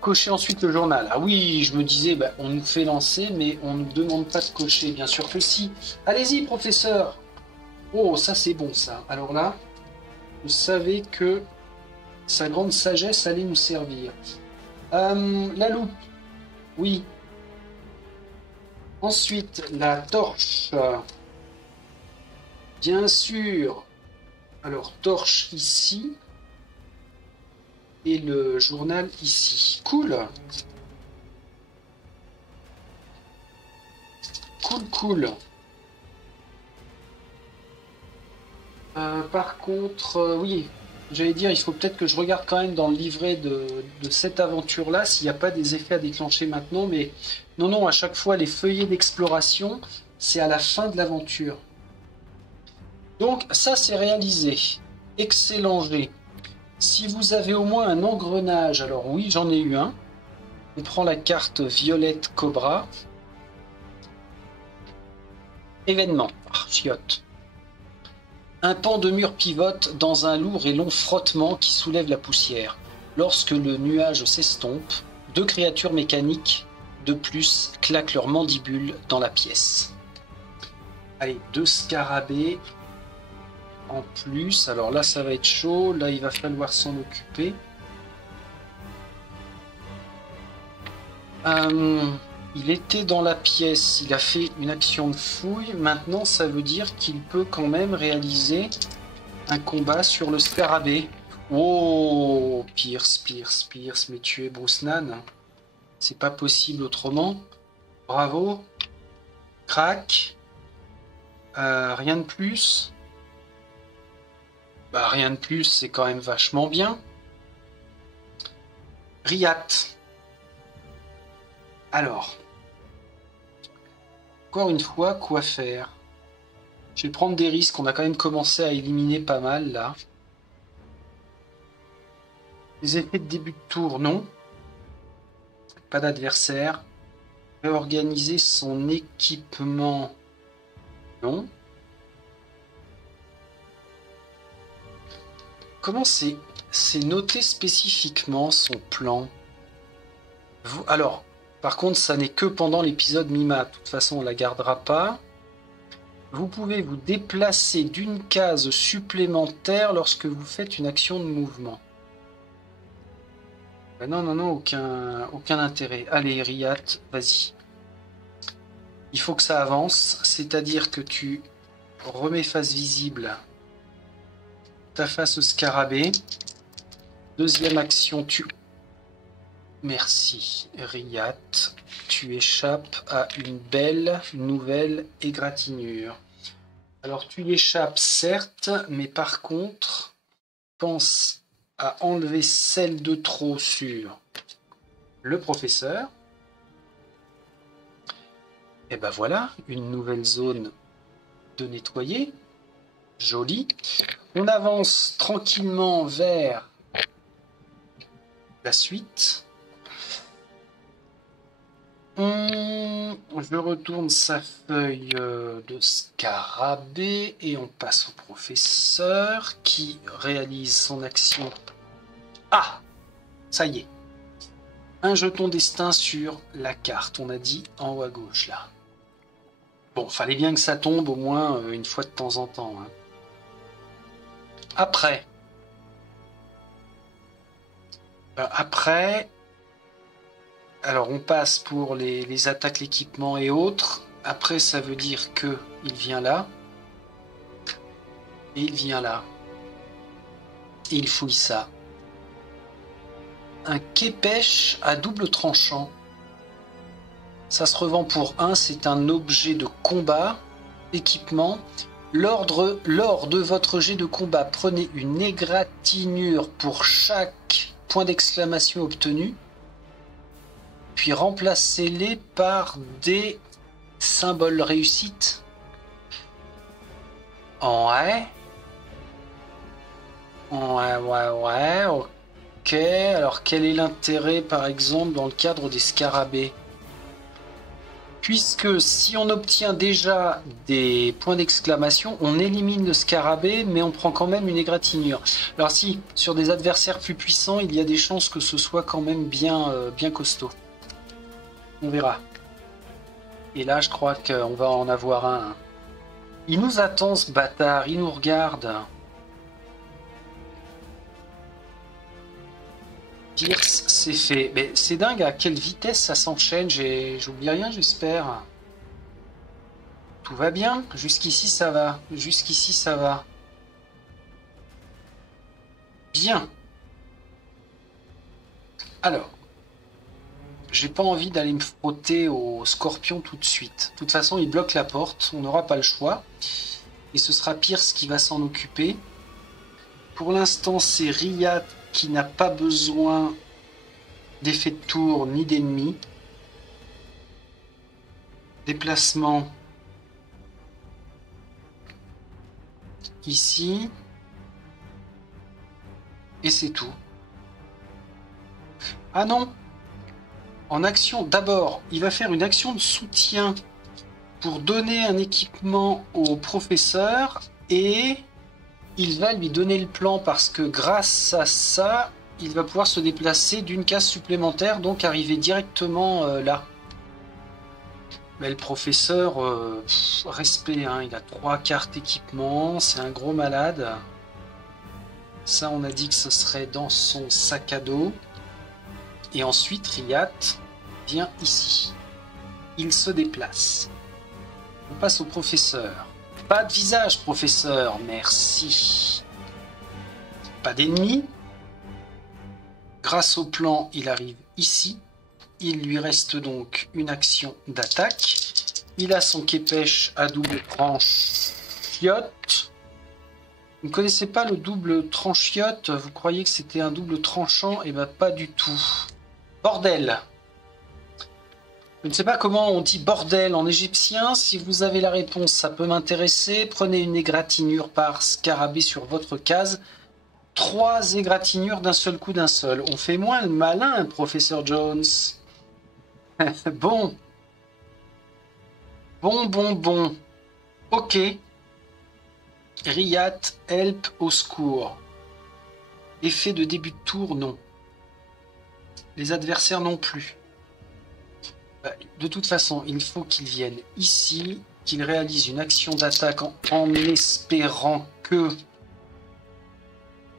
Cochez ensuite le journal. Ah oui, je me disais, on nous fait lancer, mais on ne nous demande pas de cocher. Bien sûr que si. Allez-y, professeur. Oh, ça c'est bon, ça. Alors là, vous savez que sa grande sagesse allait nous servir. La loupe. Oui. Ensuite, la torche. Bien sûr. Alors, torche ici. Et le journal ici. Cool. Cool. Par contre, oui, j'allais dire, il faut peut-être que je regarde quand même dans le livret de cette aventure-là s'il n'y a pas des effets à déclencher maintenant. Mais non, à chaque fois, les feuillets d'exploration, c'est à la fin de l'aventure. Donc, ça, c'est réalisé. Excellent jet. Si vous avez au moins un engrenage, alors oui, j'en ai eu un. On prend la carte violette Cobra. Événement. Chiotte. Un pan de mur pivote dans un lourd et long frottement qui soulève la poussière. Lorsque le nuage s'estompe, 2 créatures mécaniques de plus claquent leurs mandibules dans la pièce. Allez, 2 scarabées en plus. Alors là, ça va être chaud. Là, il va falloir s'en occuper. Il était dans la pièce, il a fait une action de fouille. Maintenant, ça veut dire qu'il peut quand même réaliser un combat sur le scarabée. Oh, Pierce, mais tu es Bruce Nan. C'est pas possible autrement. Bravo. Crac. Rien de plus. Rien de plus, c'est quand même vachement bien. Riyad. Alors. Encore une fois, quoi faire? Je vais prendre des risques. On a quand même commencé à éliminer pas mal là. Les effets de début de tour, non. Pas d'adversaire. Réorganiser son équipement, non. Comment c'est noté spécifiquement son plan? Alors, par contre, ça n'est que pendant l'épisode Mima. De toute façon, on la gardera pas. Vous pouvez vous déplacer d'une case supplémentaire lorsque vous faites une action de mouvement. Non, aucun intérêt. Allez, Riyad, vas-y. Il faut que ça avance, c'est-à-dire que tu remets face visible ta face au scarabée. Deuxième action, Merci, Riyad. Tu échappes à une belle nouvelle égratignure. Alors, tu y échappes, certes, mais par contre, pense à enlever celle de trop sur le professeur. Et ben voilà, une nouvelle zone de nettoyer. Joli. On avance tranquillement vers la suite. Je retourne sa feuille de scarabée et on passe au professeur qui réalise son action. Ah, ça y est. Un jeton destin sur la carte. On a dit en haut à gauche là. Bon, fallait bien que ça tombe au moins une fois de temps en temps. Hein. Après, alors on passe pour les attaques, l'équipement et autres. Après, ça veut dire que il vient là. Et il vient là. Et il fouille ça. Un képèche à double tranchant. Ça se revend pour 1, c'est un objet de combat, équipement. Lors de votre jet de combat, prenez une égratignure pour chaque point d'exclamation obtenu, puis remplacez-les par des symboles réussite. Ouais, ok. Alors quel est l'intérêt, par exemple, dans le cadre des scarabées ? Puisque si on obtient déjà des points d'exclamation, on élimine le scarabée, mais on prend quand même une égratignure. Alors si, sur des adversaires plus puissants, il y a des chances que ce soit quand même bien costaud. On verra. Et là, je crois qu'on va en avoir un. Il nous attend, ce bâtard, il nous regarde. Pierce, c'est fait. Mais c'est dingue à quelle vitesse ça s'enchaîne. J'oublie rien, j'espère. Tout va bien. Jusqu'ici, ça va. Jusqu'ici, ça va. Bien. Alors. J'ai pas envie d'aller me frotter au scorpion tout de suite. De toute façon, il bloque la porte. On n'aura pas le choix. Et ce sera Pierce qui va s'en occuper. Pour l'instant, c'est Riyad qui n'a pas besoin d'effet de tour ni d'ennemis. Déplacement ici. Et c'est tout. Ah non! En action, d'abord, il va faire une action de soutien pour donner un équipement au professeur et il va lui donner le plan parce que grâce à ça, il va pouvoir se déplacer d'une case supplémentaire, donc arriver directement là. Mais le professeur, respect, hein, il a 3 cartes équipement, c'est un gros malade. Ça, on a dit que ce serait dans son sac à dos. Et ensuite, Riyad vient ici. Il se déplace. On passe au professeur. Pas de visage, professeur, merci. Pas d'ennemi. Grâce au plan, il arrive ici. Il lui reste donc une action d'attaque. Il a son képèche à double tranchiote. Vous ne connaissez pas le double tranchiote? Vous croyez que c'était un double tranchant? Eh bien, pas du tout. Bordel. Je ne sais pas comment on dit bordel en égyptien. Si vous avez la réponse, ça peut m'intéresser. Prenez une égratignure par scarabée sur votre case. 3 égratignures d'un seul coup d'un seul. On fait moins le malin, professeur Jones. Bon. Bon. Ok. Riat, help, au secours. Effet de début de tour, non. Les adversaires non plus. De toute façon, il faut qu'ils viennent ici, qu'ils réalisent une action d'attaque en espérant que...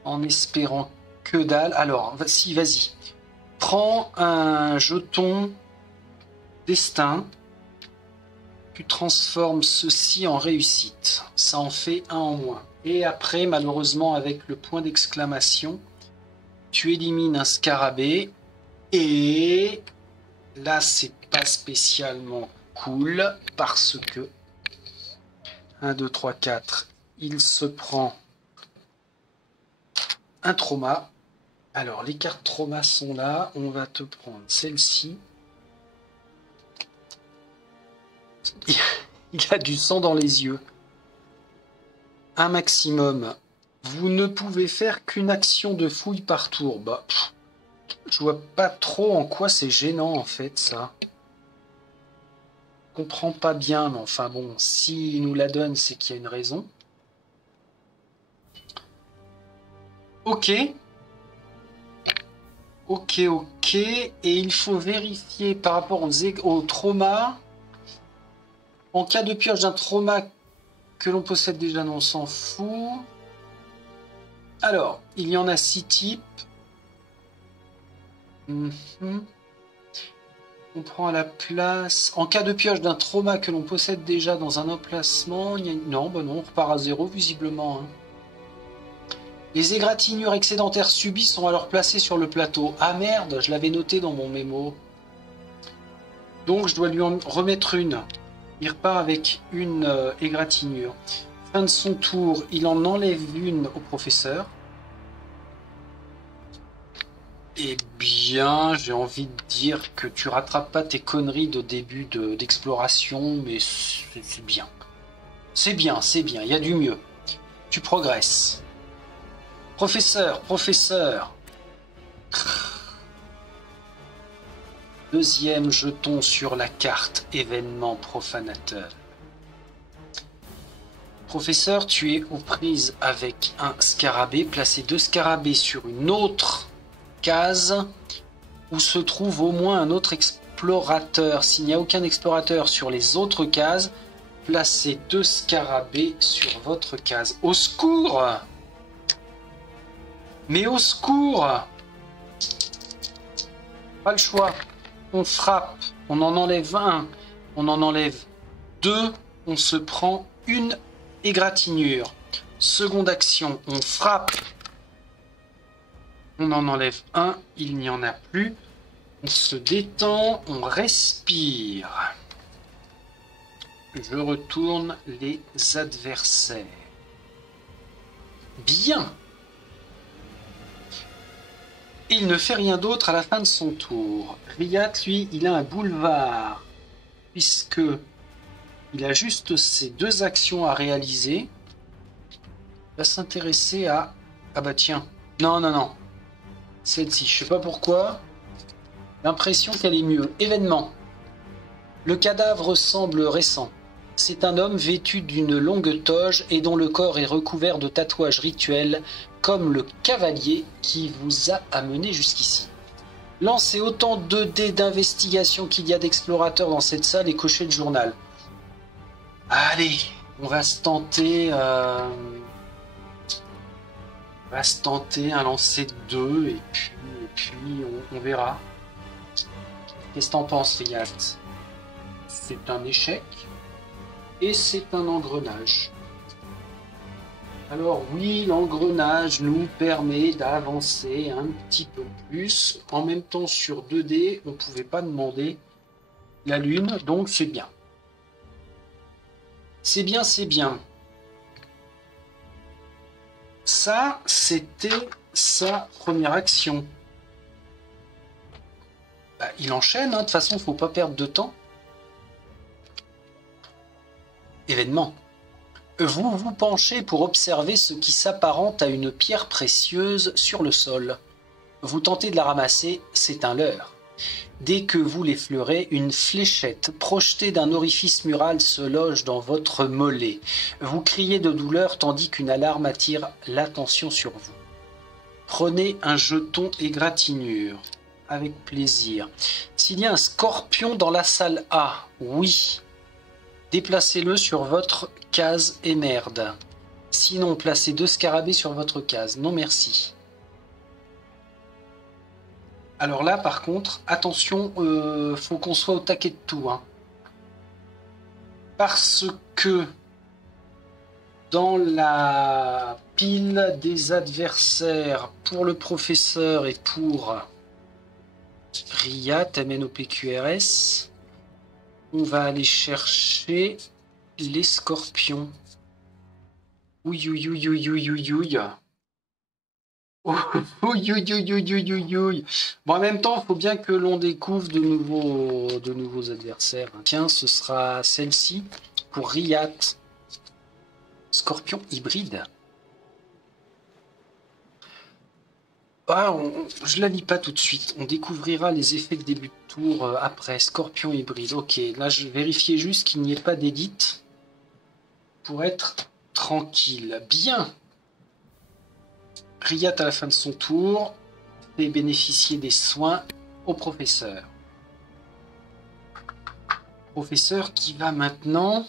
En espérant que dalle. Alors, si, vas-y. Prends un jeton destin. Tu transformes ceci en réussite. Ça en fait un en moins. Et après, malheureusement, avec le point d'exclamation, tu élimines un scarabée. Et là, c'est pas spécialement cool parce que 1, 2, 3, 4, il se prend un trauma. Alors, les cartes trauma sont là. On va te prendre celle-ci. Il a du sang dans les yeux. Un maximum. Vous ne pouvez faire qu'une action de fouille par tour. Bah, je vois pas trop en quoi c'est gênant en fait ça. Je comprends pas bien, mais enfin bon, s'il nous la donne, c'est qu'il y a une raison. Ok. Et il faut vérifier par rapport au trauma. En cas de pioche d'un trauma que l'on possède déjà, non, on s'en fout. Alors, il y en a 6 types. On prend à la place. En cas de pioche d'un trauma que l'on possède déjà dans un emplacement, non, on repart à 0 visiblement. Hein. Les égratignures excédentaires subies sont alors placées sur le plateau. Ah merde, je l'avais noté dans mon mémo. Donc je dois lui en remettre une. Il repart avec une égratignure. Fin de son tour, il en enlève une au professeur. Eh bien, j'ai envie de dire que tu rattrapes pas tes conneries de début d'exploration, mais c'est bien. C'est bien, il y a du mieux. Tu progresses. Professeur. Deuxième jeton sur la carte, événement profanateur. Professeur, tu es aux prises avec un scarabée. Placez 2 scarabées sur une autre case où se trouve au moins un autre explorateur. S'il n'y a aucun explorateur sur les autres cases, placez 2 scarabées sur votre case. Au secours! Mais au secours! Pas le choix. On frappe, on en enlève un, on en enlève 2, on se prend une égratignure. Seconde action, on frappe, on en enlève un, il n'y en a plus. On se détend, on respire. Je retourne les adversaires. Bien. Il ne fait rien d'autre à la fin de son tour. Riat, lui, il a un boulevard, puisque il a juste ces 2 actions à réaliser. Il va s'intéresser à... Ah bah tiens, non. Celle-ci, je sais pas pourquoi. L'impression qu'elle est mieux. Événement. Le cadavre semble récent. C'est un homme vêtu d'une longue toge et dont le corps est recouvert de tatouages rituels, comme le cavalier qui vous a amené jusqu'ici. Lancez autant de dés d'investigation qu'il y a d'explorateurs dans cette salle et cochez le journal. Allez, on va se tenter... un lancer de 2 et puis on verra. Qu'est-ce que t'en penses, Riat? C'est un échec et c'est un engrenage. Alors oui, l'engrenage nous permet d'avancer un petit peu plus. En même temps, sur 2D, on ne pouvait pas demander la lune, donc c'est bien. C'est bien. Ça, c'était sa première action. Bah, il enchaîne, hein. De toute façon, il ne faut pas perdre de temps. Événement. Vous vous penchez pour observer ce qui s'apparente à une pierre précieuse sur le sol. Vous tentez de la ramasser, c'est un leurre. Dès que vous l'effleurez, une fléchette projetée d'un orifice mural se loge dans votre mollet. Vous criez de douleur tandis qu'une alarme attire l'attention sur vous. Prenez un jeton égratignure. Avec plaisir. S'il y a un scorpion dans la salle A, oui. Déplacez-le sur votre case et merde. Sinon, placez 2 scarabées sur votre case. Non merci. Alors là, par contre, attention, faut qu'on soit au taquet de tout. Hein. Parce que dans la pile des adversaires pour le professeur et pour Riyad, MNOPQRS, on va aller chercher les scorpions. Ouïe, ouïe, ouïe, ouïe, ouïe, ouïe, ouïe. Ouïe, ouïe, ouïe, ouïe, ouïe, ouïe, ouïe. Bon, en même temps, il faut bien que l'on découvre de nouveaux adversaires. Tiens, ce sera celle-ci pour Riyad. Scorpion hybride. Ah, je la lis pas tout de suite. On découvrira les effets de début de tour après. Scorpion hybride. Ok, là je vérifiais juste qu'il n'y ait pas d'édite pour être tranquille. Bien. Riyad à la fin de son tour fait bénéficier des soins au professeur. Professeur qui va maintenant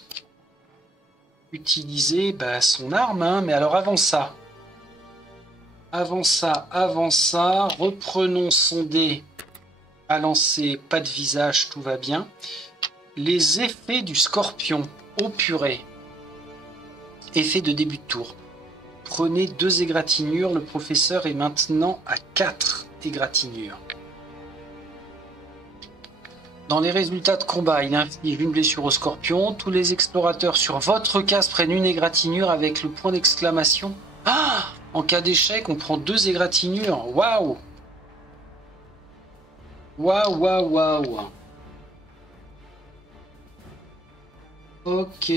utiliser son arme. Hein. Mais alors avant ça, reprenons son dé à lancer, pas de visage, tout va bien. Les effets du scorpion, au purée. Effet de début de tour. Prenez 2 égratignures, le professeur est maintenant à 4 égratignures. Dans les résultats de combat, il inflige une blessure au scorpion. Tous les explorateurs sur votre case prennent une égratignure avec le point d'exclamation. Ah! En cas d'échec, on prend 2 égratignures. Waouh! Waouh, waouh, waouh! Ok.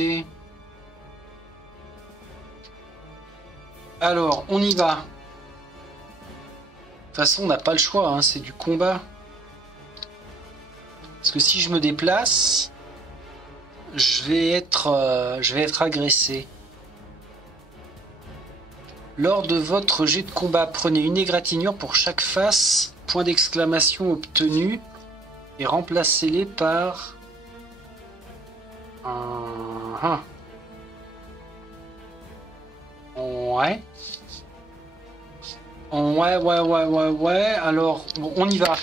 Alors, on y va. De toute façon, on n'a pas le choix, hein, c'est du combat. Parce que si je me déplace, je vais être agressé. Lors de votre jet de combat, prenez une égratignure pour chaque face, point d'exclamation obtenu, et remplacez-les par un... Ouais. Ouais. Alors, bon, on y va.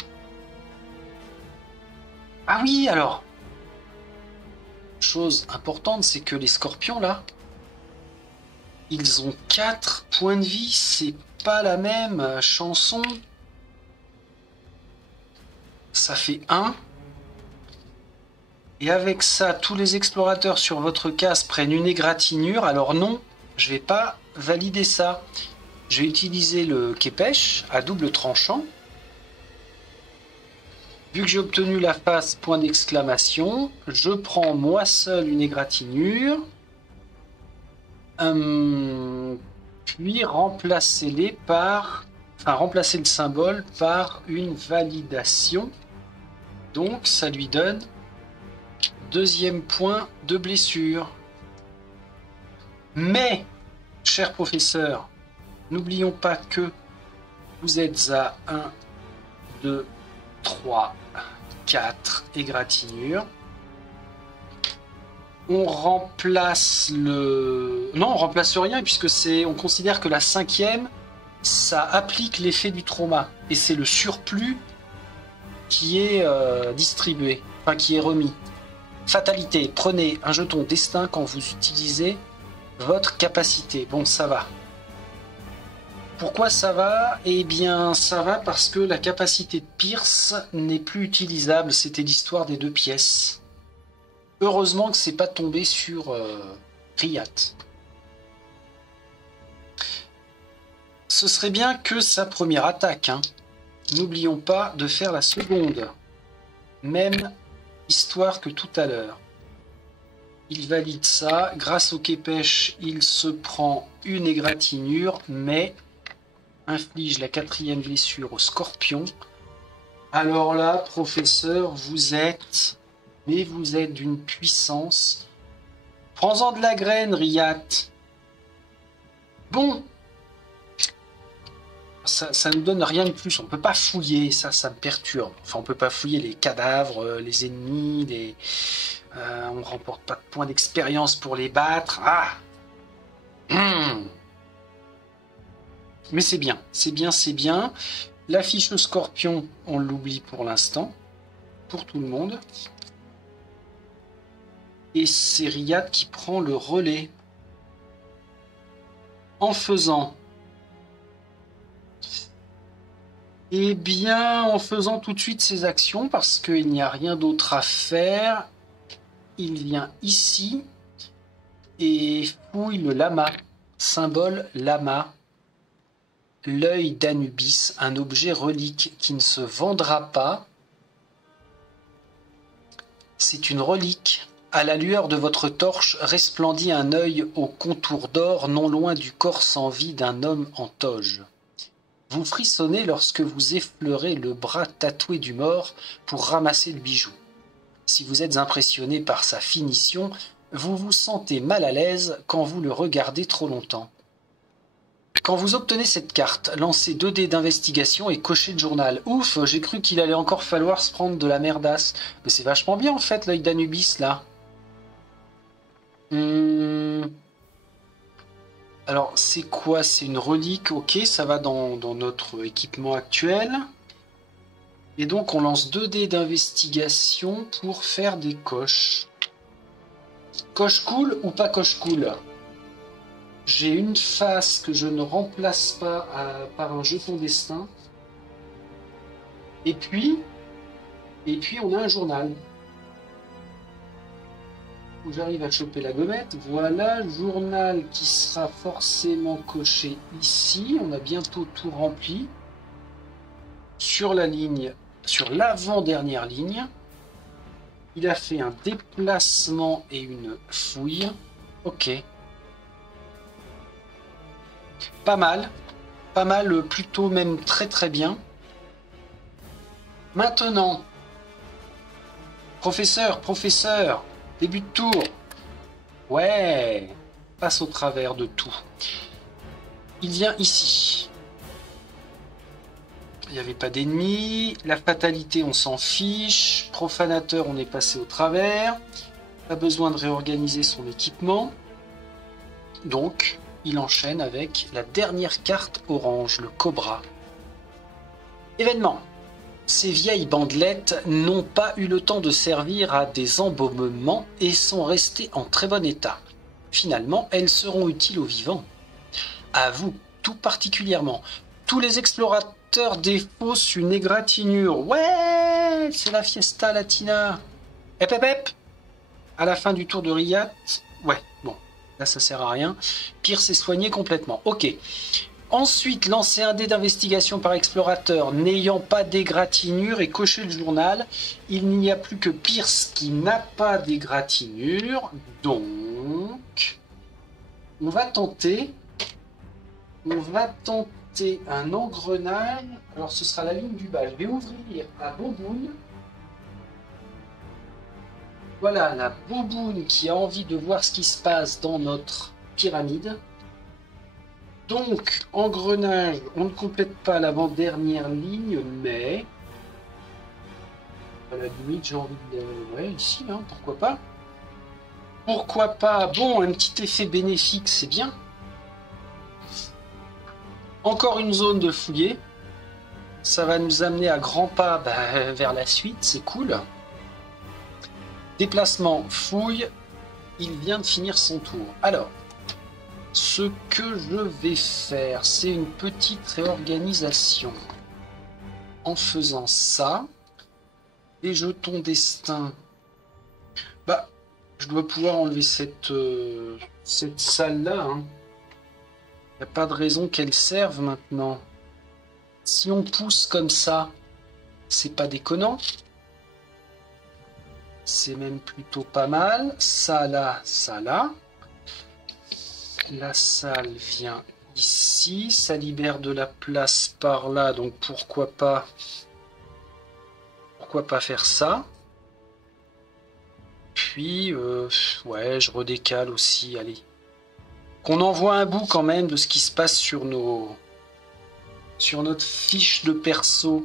Ah oui, alors. Chose importante, c'est que les scorpions, là, ils ont 4 points de vie. C'est pas la même chanson. Ça fait 1. Et avec ça, tous les explorateurs sur votre case prennent une égratignure. Alors non, je vais pas valider ça. Je vais utiliser le Képech à double tranchant. Vu que j'ai obtenu la face point d'exclamation, je prends moi seul une égratignure. Puis remplacer le symbole par une validation. Donc ça lui donne 2e point de blessure. Mais, cher professeur, n'oublions pas que vous êtes à 1, 2, 3, 4 égratignures. On remplace le... Non, on remplace rien puisque on considère que la 5e, ça applique l'effet du trauma. Et c'est le surplus qui est distribué, enfin qui est remis. Fatalité, prenez un jeton destin quand vous utilisez votre capacité. Bon, ça va. Pourquoi ça va? Eh bien, ça va parce que la capacité de Pierce n'est plus utilisable. C'était l'histoire des 2 pièces. Heureusement que c'est pas tombé sur Riyad. Ce serait bien que sa première attaque. Hein. N'oublions pas de faire la seconde. Même histoire que tout à l'heure. Il valide ça. Grâce au Képèche, il se prend une égratignure, mais inflige la 4e blessure au Scorpion. Alors là, professeur, vous êtes d'une puissance. Prends-en de la graine, Riyad. Bon. Ça nous donne rien de plus. On peut pas fouiller, ça me perturbe. Enfin, on peut pas fouiller les cadavres, les ennemis, on remporte pas de points d'expérience pour les battre. Ah. Mais c'est bien, c'est bien, c'est bien. La fiche Scorpion, on l'oublie pour l'instant, pour tout le monde. Et c'est Riyad qui prend le relais. En faisant... Eh bien, en faisant tout de suite ses actions, parce qu'il n'y a rien d'autre à faire, il vient ici et fouille le lama, symbole lama, l'œil d'Anubis, un objet relique qui ne se vendra pas. C'est une relique. À la lueur de votre torche resplendit un œil au contour d'or non loin du corps sans vie d'un homme en toge. Vous frissonnez lorsque vous effleurez le bras tatoué du mort pour ramasser le bijou. Si vous êtes impressionné par sa finition, vous vous sentez mal à l'aise quand vous le regardez trop longtemps. Quand vous obtenez cette carte, lancez 2 dés d'investigation et cochez le journal. Ouf, j'ai cru qu'il allait encore falloir se prendre de la merdasse. Mais c'est vachement bien en fait l'œil d'Anubis là. Alors, c'est quoi? C'est une relique, ok, ça va dans notre équipement actuel. Et donc, on lance 2 dés d'investigation pour faire des coches. Coche cool ou pas coche cool? J'ai une face que je ne remplace pas par un jeton destin. Et puis, on a un journal. Où j'arrive à choper la gommette. Voilà, journal qui sera forcément coché ici. On a bientôt tout rempli. Sur la ligne, sur l'avant-dernière ligne. Il a fait un déplacement et une fouille. Ok. Pas mal. Pas mal, plutôt même très très bien. Maintenant, professeur, début de tour. Ouais, passe au travers de tout. Il vient ici. Il n'y avait pas d'ennemis. La fatalité, on s'en fiche. Profanateur, on est passé au travers. Pas besoin de réorganiser son équipement. Donc, il enchaîne avec la dernière carte orange, le Cobra. Événement. Ces vieilles bandelettes n'ont pas eu le temps de servir à des embaumements et sont restées en très bon état. Finalement, elles seront utiles aux vivants. À vous, tout particulièrement. Tous les explorateurs défaussent une égratignure. Ouais, c'est la fiesta latina. Hep hep hep. À la fin du tour de Riyad. Ouais, bon, là ça sert à rien. Pierce est soigné complètement. Ok. Ensuite, lancez un dé d'investigation par explorateur n'ayant pas d'égratignure et cochez le journal. Il n'y a plus que Pierce qui n'a pas d'égratignure. Donc, on va tenter un engrenage. Alors, ce sera la ligne du bas. Je vais ouvrir la boboune. Voilà, la boboune qui a envie de voir ce qui se passe dans notre pyramide. Donc, engrenage, on ne complète pas l'avant-dernière ligne, mais... À la limite, j'ai envie de... Ouais, ici, hein, pourquoi pas? Pourquoi pas? Bon, un petit effet bénéfique, c'est bien. Encore une zone de fouillé. Ça va nous amener à grands pas vers la suite, c'est cool. Déplacement, fouille. Il vient de finir son tour. Alors... Ce que je vais faire, c'est une petite réorganisation. En faisant ça, les jetons destin, je dois pouvoir enlever cette salle-là. Hein. Il n'y a pas de raison qu'elle serve maintenant. Si on pousse comme ça, c'est pas déconnant. C'est même plutôt pas mal. Ça là, ça là. La salle vient ici. Ça libère de la place par là. Donc pourquoi pas faire ça. Puis, ouais, je redécale aussi. Allez. Qu'on envoie un bout quand même de ce qui se passe sur notre fiche de perso.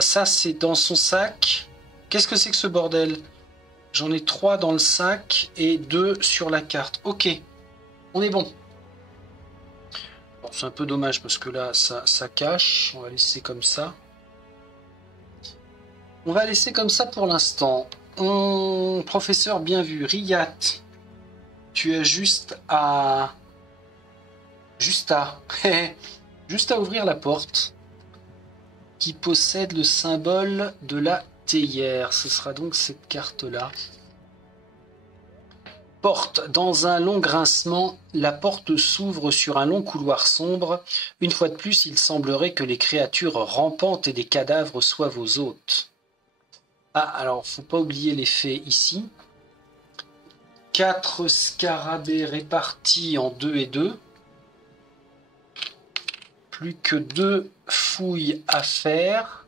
Ça, c'est dans son sac. Qu'est-ce que c'est que ce bordel? J'en ai 3 dans le sac et 2 sur la carte. Ok, on est bon. Bon, c'est un peu dommage parce que là, ça cache. On va laisser comme ça. On va laisser comme ça pour l'instant. Professeur, bien vu. Riyad, tu as juste à ouvrir la porte qui possède le symbole de la théière. Ce sera donc cette carte-là. Porte. Dans un long grincement, la porte s'ouvre sur un long couloir sombre. Une fois de plus, il semblerait que les créatures rampantes et des cadavres soient vos hôtes. Ah, alors, faut pas oublier les faits ici. 4 scarabées répartis en 2 et 2. Plus que 2 fouilles à faire.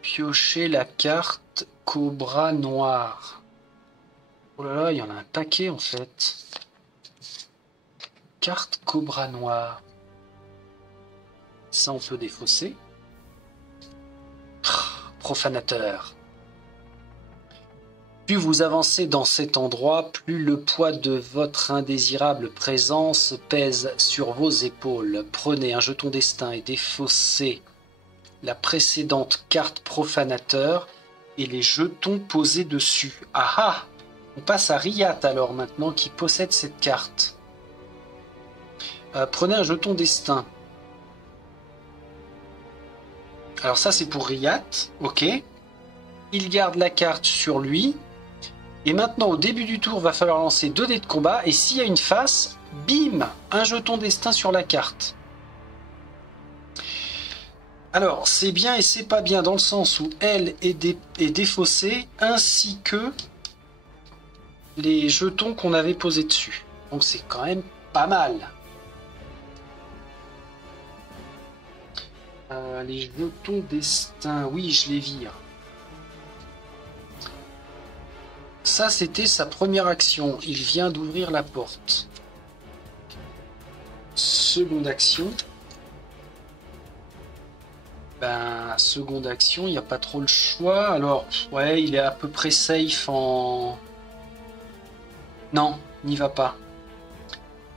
Piocher la carte Cobra Noir. Oh là là, il y en a un paquet en fait. Carte Cobra Noir. Ça, on peut défausser. Profanateur. Plus vous avancez dans cet endroit, plus le poids de votre indésirable présence pèse sur vos épaules. Prenez un jeton destin et défaussez la précédente carte profanateur et les jetons posés dessus. Ah ah! On passe à Riyad alors maintenant qui possède cette carte. Prenez un jeton destin. Alors ça c'est pour Riyad, ok. Il garde la carte sur lui. Et maintenant au début du tour, va falloir lancer 2 dés de combat. Et s'il y a une face, bim, un jeton destin sur la carte. Alors c'est bien et c'est pas bien dans le sens où elle est défaussée, ainsi que les jetons qu'on avait posés dessus. Donc c'est quand même pas mal. Les jetons destin, oui, je les vire. Ça, c'était sa première action. Il vient d'ouvrir la porte. Seconde action. Seconde action, il n'y a pas trop le choix. Alors, ouais, il est à peu près safe en... Non, n'y va pas.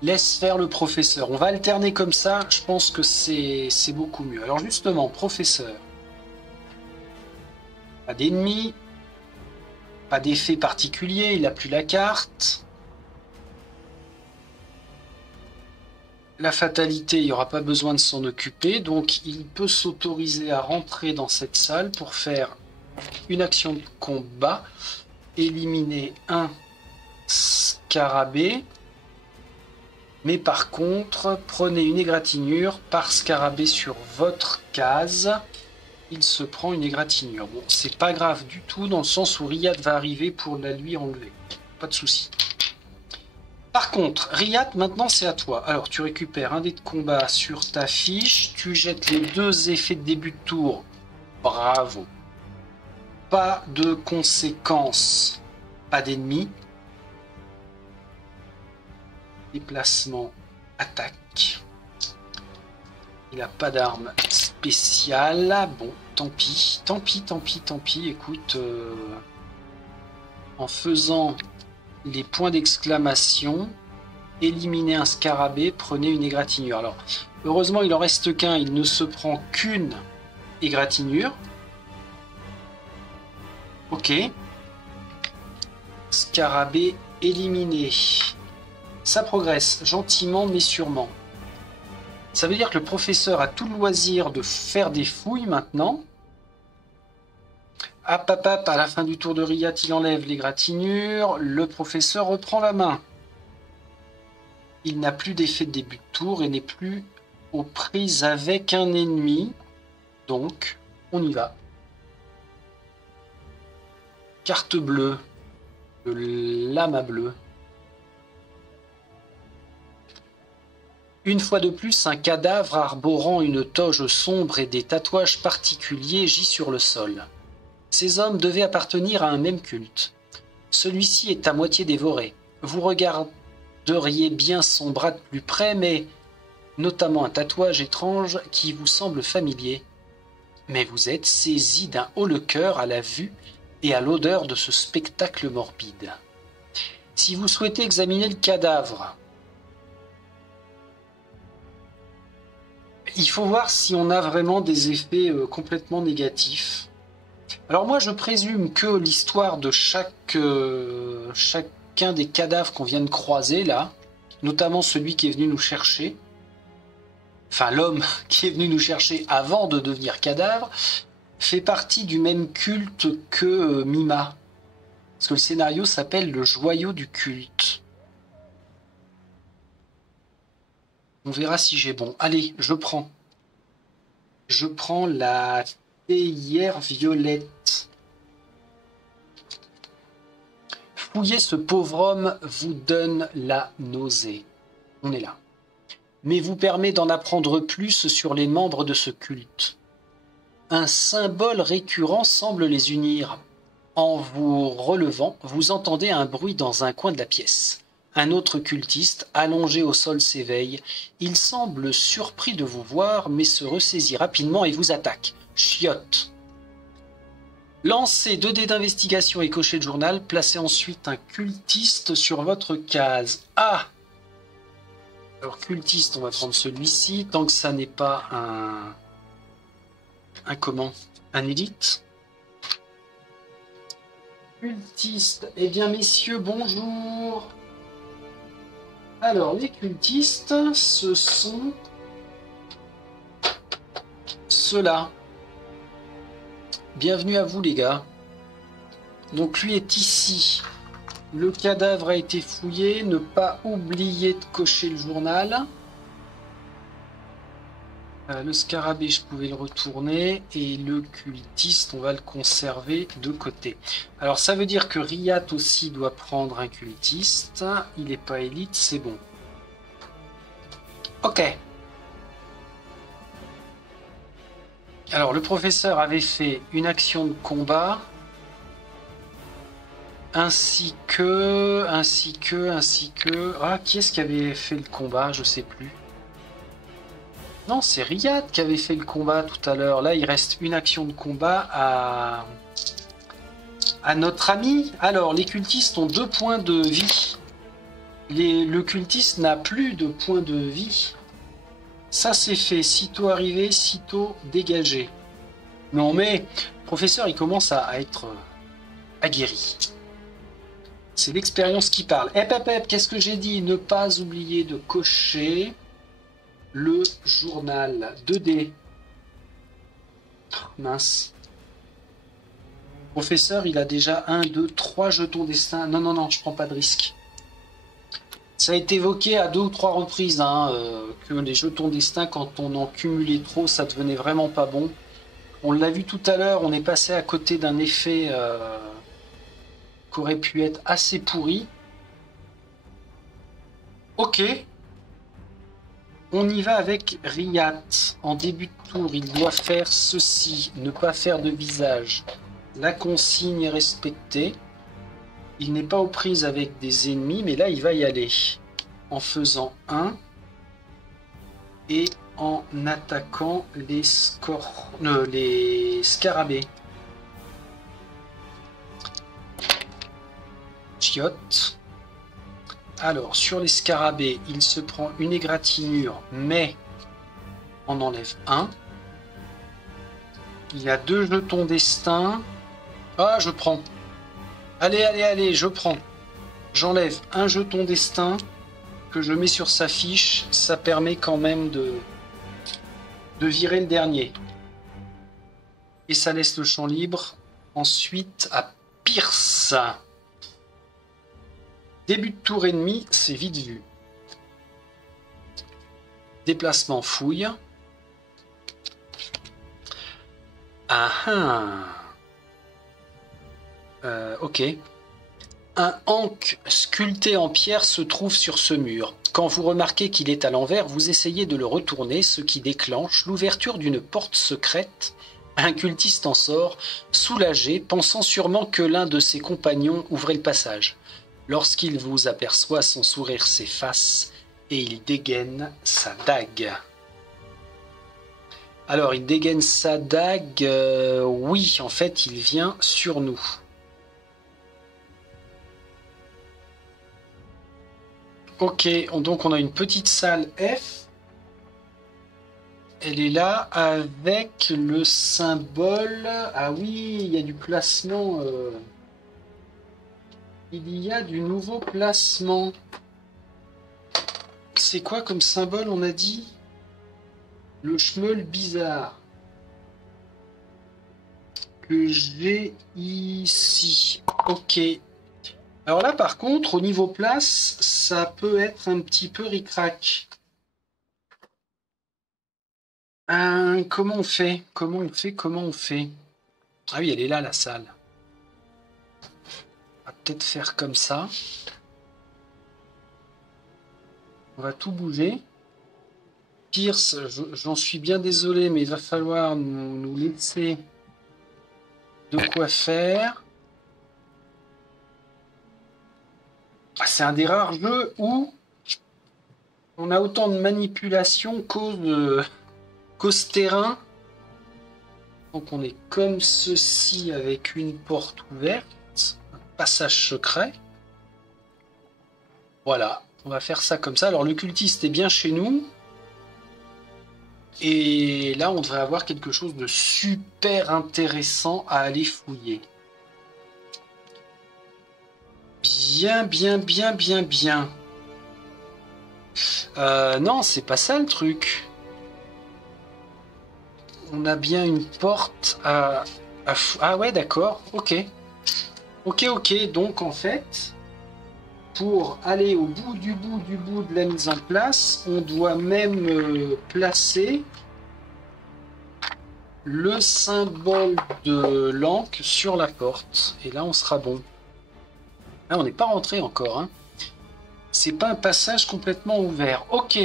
Laisse faire le professeur. On va alterner comme ça. Je pense que c'est beaucoup mieux. Alors justement, professeur. Pas d'ennemis. Pas d'effet particulier. Il n'a plus la carte. La fatalité, il n'y aura pas besoin de s'en occuper. Donc il peut s'autoriser à rentrer dans cette salle pour faire une action de combat. Éliminer un scarabée. Mais par contre, prenez une égratignure par scarabée sur votre case. Il se prend une égratignure. Bon, c'est pas grave du tout, dans le sens où Riyad va arriver pour la lui enlever. Pas de souci. Par contre, Riyad, maintenant c'est à toi. Alors, tu récupères un dé de combat sur ta fiche. Tu jettes les 2 effets de début de tour. Bravo. Pas de conséquences. Pas d'ennemis. Déplacement, attaque. Il n'a pas d'arme spéciale. Bon, tant pis, tant pis, tant pis, tant pis. Écoute, en faisant les points d'exclamation, éliminez un scarabée, prenez une égratignure. Alors, heureusement, il en reste qu'un. Il ne se prend qu'une égratignure. Ok. Scarabée éliminé. Ça progresse, gentiment mais sûrement. Ça veut dire que le professeur a tout le loisir de faire des fouilles maintenant. Hop, hop, hop, à la fin du tour de Riyad, il enlève l'égratignure. Le professeur reprend la main. Il n'a plus d'effet de début de tour et n'est plus aux prises avec un ennemi. Donc, on y va. Carte bleue. De lame à bleu. Une fois de plus, un cadavre arborant une toge sombre et des tatouages particuliers gît sur le sol. Ces hommes devaient appartenir à un même culte. Celui-ci est à moitié dévoré. Vous regarderiez bien son bras de plus près, mais notamment un tatouage étrange qui vous semble familier. Mais vous êtes saisi d'un haut-le-cœur à la vue et à l'odeur de ce spectacle morbide. Si vous souhaitez examiner le cadavre, il faut voir si on a vraiment des effets complètement négatifs. Alors moi, je présume que l'histoire de chacun des cadavres qu'on vient de croiser là, notamment celui qui est venu nous chercher, enfin l'homme qui est venu nous chercher avant de devenir cadavre, fait partie du même culte que Mima. Parce que le scénario s'appelle Le joyau du culte. On verra si j'ai bon. Allez, je prends. Je prends la théière violette. Fouiller ce pauvre homme vous donne la nausée. On est là. Mais vous permet d'en apprendre plus sur les membres de ce culte. Un symbole récurrent semble les unir. En vous relevant, vous entendez un bruit dans un coin de la pièce. Un autre cultiste, allongé au sol, s'éveille. Il semble surpris de vous voir, mais se ressaisit rapidement et vous attaque. Chiotte. Lancez 2 dés d'investigation et cochez le journal. Placez ensuite un cultiste sur votre case. Ah! Alors, cultiste, on va prendre celui-ci, tant que ça n'est pas un élite. Cultiste. Eh bien, messieurs, bonjour. Alors, les cultistes, ce sont ceux-là. Bienvenue à vous, les gars. Donc, lui est ici. Le cadavre a été fouillé. Ne pas oublier de cocher le journal. Le scarabée, je pouvais le retourner. Et le cultiste, on va le conserver de côté. Alors, ça veut dire que Riyad aussi doit prendre un cultiste. Il n'est pas élite, c'est bon. Ok. Alors, le professeur avait fait une action de combat. Ainsi que... Ah, qui est-ce qui avait fait le combat? Je sais plus. Non, c'est Riyad qui avait fait le combat tout à l'heure. Là, il reste une action de combat à notre ami. Alors, les cultistes ont 2 points de vie. Le cultiste n'a plus de points de vie. Ça, c'est fait. Sitôt arrivé, sitôt dégagé. Non, mais le professeur, il commence à être aguerri. C'est l'expérience qui parle. Hep, qu'est-ce que j'ai dit? Ne pas oublier de cocher le journal. 2D. Mince. Professeur, il a déjà 1, 2, 3 jetons destin. Non, je prends pas de risque. Ça a été évoqué à 2 ou 3 reprises que les jetons destin, quand on en cumulait trop, ça devenait vraiment pas bon. On l'a vu tout à l'heure, on est passé à côté d'un effet qui aurait pu être assez pourri. Ok. On y va avec Riyad. En début de tour, il doit faire ceci. Ne pas faire de visage. La consigne est respectée. Il n'est pas aux prises avec des ennemis, mais là, il va y aller. En faisant 1. Et en attaquant les scarabées. Chiotte. Alors, sur les scarabées, il se prend une égratignure, mais on enlève 1. Il a 2 jetons destin. Ah, je prends. Allez, je prends. J'enlève un jeton destin que je mets sur sa fiche. Ça permet quand même de virer le dernier. Et ça laisse le champ libre. Ensuite, à Pierce. Début de tour ennemi, c'est vite vu. Déplacement fouille. Ah ah. Ok. Un ankh sculpté en pierre se trouve sur ce mur. Quand vous remarquez qu'il est à l'envers, vous essayez de le retourner, ce qui déclenche l'ouverture d'une porte secrète. Un cultiste en sort, soulagé, pensant sûrement que l'un de ses compagnons ouvrait le passage. Lorsqu'il vous aperçoit, son sourire s'efface et il dégaine sa dague. Alors, il dégaine sa dague. Oui, en fait, il vient sur nous. Ok, donc on a une petite salle F. Elle est là avec le symbole. Ah oui, il y a du placement. Il y a du nouveau placement. C'est quoi comme symbole, on a dit? Le schmeul bizarre. Que j'ai ici. Ok. Alors là, par contre, au niveau place, ça peut être un petit peu ric-rac. Comment on fait? Comment on fait? Ah oui, elle est là, la salle. On va peut-être faire comme ça. On va tout bouger. Pierce, j'en suis bien désolé, mais il va falloir nous laisser de quoi faire. Ah, c'est un des rares jeux où on a autant de manipulation qu'ause terrain. Donc on est comme ceci avec une porte ouverte, un passage secret. Voilà, on va faire ça comme ça. Alors le cultiste est bien chez nous. Et là on devrait avoir quelque chose de super intéressant à aller fouiller. Bien. Non, c'est pas ça le truc. On a bien une porte à Ah ouais, d'accord, ok. Ok, donc en fait, pour aller au bout du bout de la mise en place, on doit même placer le symbole de l'ankh sur la porte. Et là, on sera bon. Là, on n'est pas rentré encore, hein. C'est pas un passage complètement ouvert. Ok.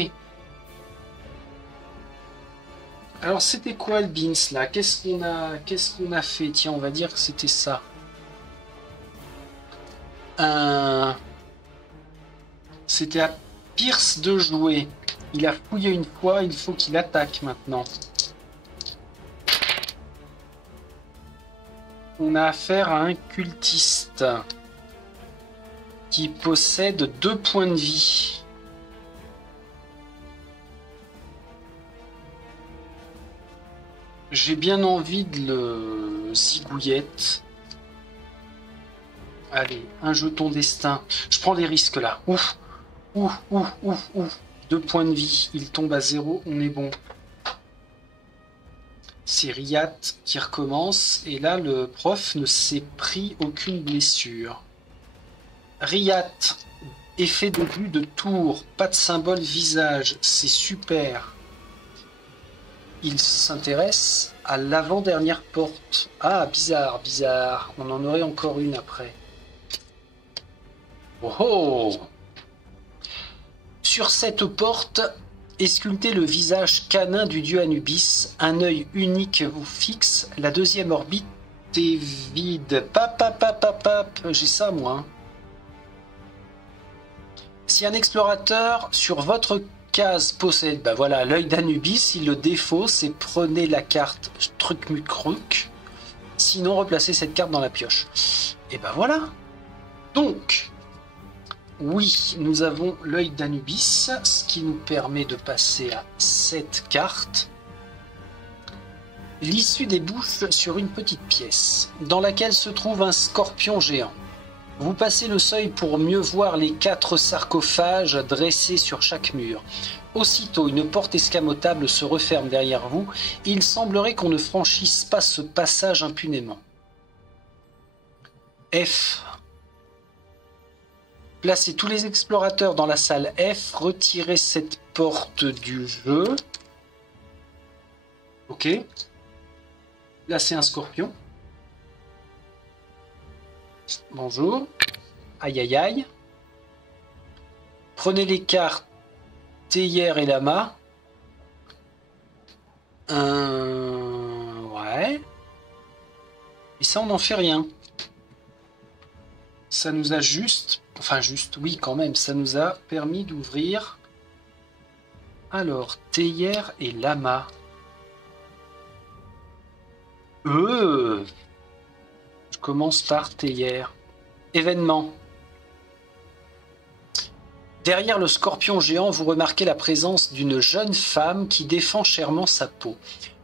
Alors, c'était quoi le Beans, là? Qu'est-ce qu'on a fait? Tiens, on va dire que c'était ça. C'était à Pierce de jouer. Il a fouillé une fois, il faut qu'il attaque maintenant. On a affaire à un cultiste qui possède 2 points de vie. J'ai bien envie de le zigouillette. Allez, un jeton destin. Je prends des risques là. Ouf. 2 points de vie. Il tombe à 0. On est bon. C'est Riyad qui recommence. Et là, le prof ne s'est pris aucune blessure. Riyad, effet de vue de tour. Pas de symbole visage. C'est super. Il s'intéresse à l'avant-dernière porte. Ah, bizarre. On en aurait encore une après. Oh! Sur cette porte est sculpté le visage canin du dieu Anubis. Un œil unique vous fixe. La deuxième orbite est vide. J'ai ça, moi. Hein. Si un explorateur sur votre case possède, ben voilà, l'œil d'Anubis, il le défausse et prenez la carte Truc-Muc-Cruc. Sinon, replacez cette carte dans la pioche. Et ben voilà. Donc, oui, nous avons l'œil d'Anubis, ce qui nous permet de passer à cette carte. L'issue débouche sur une petite pièce, dans laquelle se trouve un scorpion géant. Vous passez le seuil pour mieux voir les 4 sarcophages dressés sur chaque mur. Aussitôt, une porte escamotable se referme derrière vous. Il semblerait qu'on ne franchisse pas ce passage impunément. F. Placez tous les explorateurs dans la salle F. Retirez cette porte du jeu. Ok. Là, c'est un scorpion. Bonjour. Aïe aïe aïe. Prenez les cartes théière et lama. Ouais. Et ça, on n'en fait rien. Ça nous a juste... Enfin, juste, oui, quand même. Ça nous a permis d'ouvrir... Alors, théière et lama. Je commence par théière. Événement. Derrière le scorpion géant, vous remarquez la présence d'une jeune femme qui défend chèrement sa peau.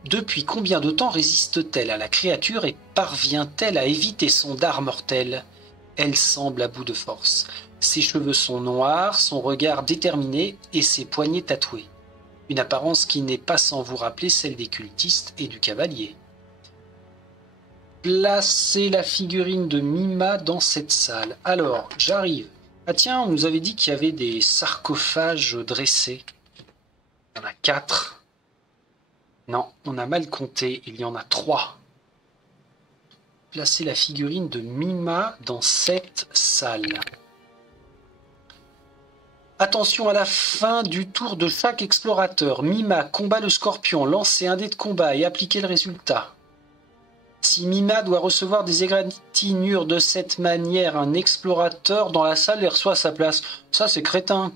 Depuis combien de temps résiste-t-elle à la créature et parvient-elle à éviter son dard mortel? Elle semble à bout de force. Ses cheveux sont noirs, son regard déterminé et ses poignets tatoués. Une apparence qui n'est pas sans vous rappeler celle des cultistes et du cavalier. Placez la figurine de Mima dans cette salle. Alors, j'arrive. Ah tiens, on nous avait dit qu'il y avait des sarcophages dressés. Il y en a 4. Non, on a mal compté, il y en a 3. Placez la figurine de Mima dans cette salle. Attention à la fin du tour de chaque explorateur. Mima combat le scorpion, lancez un dé de combat et appliquez le résultat. Si Mima doit recevoir des égratignures de cette manière, un explorateur dans la salle les reçoit à sa place. Ça, c'est crétin.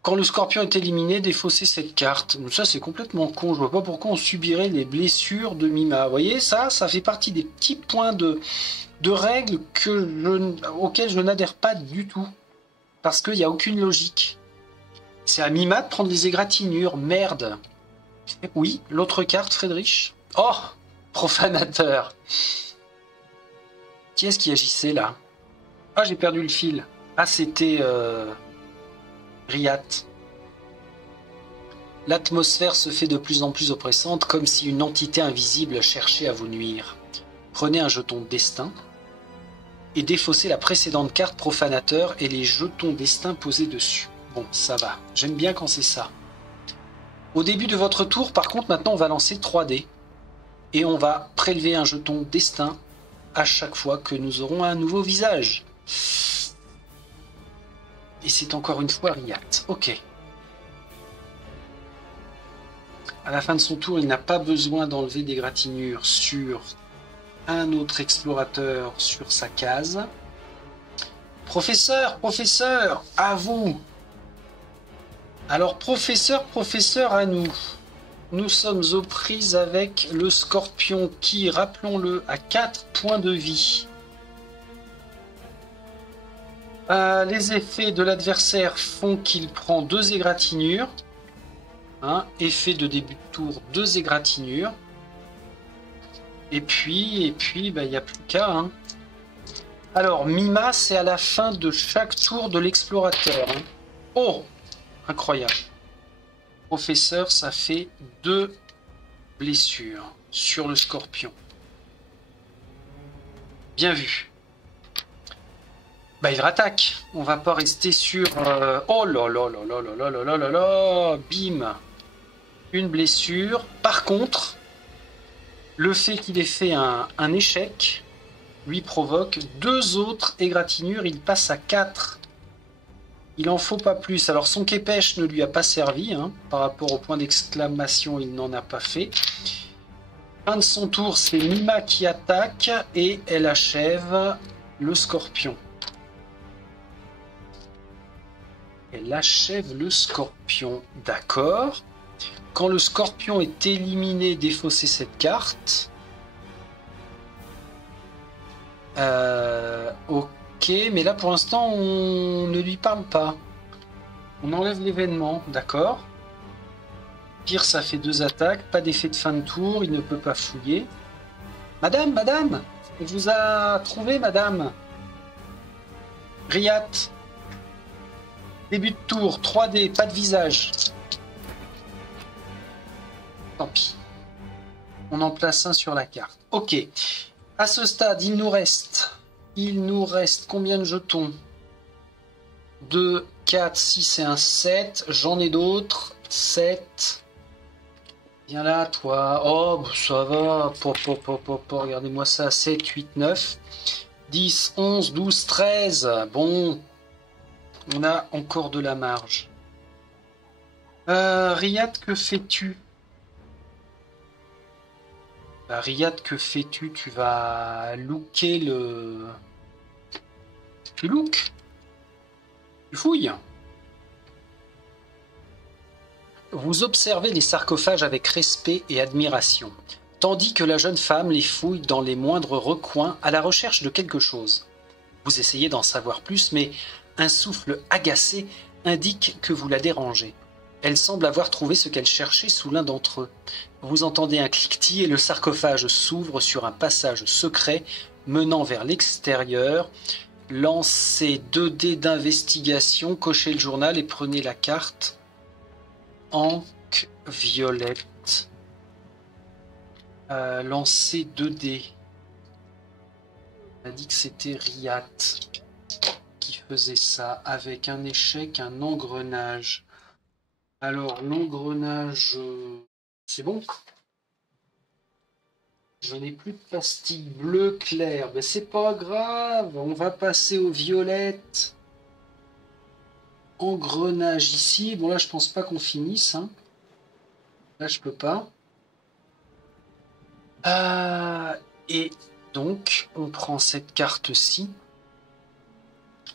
Quand le scorpion est éliminé, défaussez cette carte. Ça, c'est complètement con. Je vois pas pourquoi on subirait les blessures de Mima. Vous voyez, ça fait partie des petits points de règles auxquels je n'adhère pas du tout. Parce qu'il n'y a aucune logique. C'est à Mima de prendre les égratignures. Merde. Oui, l'autre carte, Friedrich. Oh, profanateur. Qui est-ce qui agissait là? Ah, j'ai perdu le fil. Ah, c'était Riat. L'atmosphère se fait de plus en plus oppressante, comme si une entité invisible cherchait à vous nuire. Prenez un jeton destin et défaussez la précédente carte profanateur et les jetons destin posés dessus. Bon, ça va. J'aime bien quand c'est ça. Au début de votre tour, par contre, maintenant, on va lancer 3 dés. Et on va prélever un jeton destin à chaque fois que nous aurons un nouveau visage. Et c'est encore une fois Riat. Ok. À la fin de son tour, il n'a pas besoin d'enlever des égratignures sur un autre explorateur sur sa case. Professeur, à vous. Alors, professeur, à nous. Nous sommes aux prises avec le scorpion qui, rappelons-le, a 4 points de vie. Les effets de l'adversaire font qu'il prend 2 égratignures. Effet de début de tour, 2 égratignures. Et puis, il n'y a plus qu'à. Alors, Mima, c'est à la fin de chaque tour de l'explorateur. Oh, incroyable. Professeur, ça fait 2 blessures sur le scorpion. Bien vu. Il rattaque. On va pas rester sur... Oh là là là là là là là là là là. Bim. Une blessure. Par contre, le fait qu'il ait fait un échec lui provoque 2 autres égratignures. Il passe à 4. Il en faut pas plus. Alors son képèche ne lui a pas servi. Par rapport au point d'exclamation, il n'en a pas fait. Fin de son tour, c'est Mima qui attaque et elle achève le scorpion. Elle achève le scorpion. D'accord. Quand le scorpion est éliminé, défaussez cette carte. Ok, mais là pour l'instant on ne lui parle pas. On enlève l'événement, d'accord. Pire, ça fait 2 attaques, pas d'effet de fin de tour, il ne peut pas fouiller. Madame, on vous a trouvé, madame. Riat. Début de tour, 3D, pas de visage. Tant pis. On en place un sur la carte. Ok. À ce stade, il nous reste combien de jetons? 2, 4, 6 et un 7. J'en ai d'autres. 7. Viens là, toi. Oh, bah, ça va. Regardez-moi ça. 7, 8, 9, 10, 11, 12, 13. Bon, on a encore de la marge. Riyad, que fais-tu? Bah, Riyad, que fais-tu? Tu vas looker le... Tu look? Tu fouilles? Vous observez les sarcophages avec respect et admiration, tandis que la jeune femme les fouille dans les moindres recoins à la recherche de quelque chose. Vous essayez d'en savoir plus, mais un souffle agacé indique que vous la dérangez. Elle semble avoir trouvé ce qu'elle cherchait sous l'un d'entre eux. Vous entendez un cliquetis et le sarcophage s'ouvre sur un passage secret menant vers l'extérieur. Lancez 2 dés d'investigation, cochez le journal et prenez la carte. Ancre violette. Lancez 2 dés. On a dit que c'était Riyad qui faisait ça avec un échec, un engrenage. Alors, l'engrenage, c'est bon. Je n'ai plus de pastilles bleu clair. Mais c'est pas grave, on va passer aux violettes. Engrenage ici. Bon, là, je pense pas qu'on finisse. Hein. Là, je peux pas. Et donc, on prend cette carte-ci.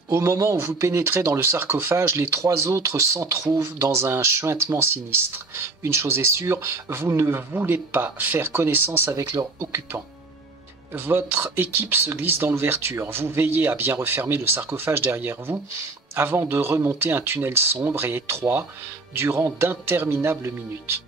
Au moment où vous pénétrez dans le sarcophage, les 3 autres s'en trouvent dans un chuintement sinistre. Une chose est sûre, vous ne voulez pas faire connaissance avec leur occupant. Votre équipe se glisse dans l'ouverture. Vous veillez à bien refermer le sarcophage derrière vous avant de remonter un tunnel sombre et étroit durant d'interminables minutes.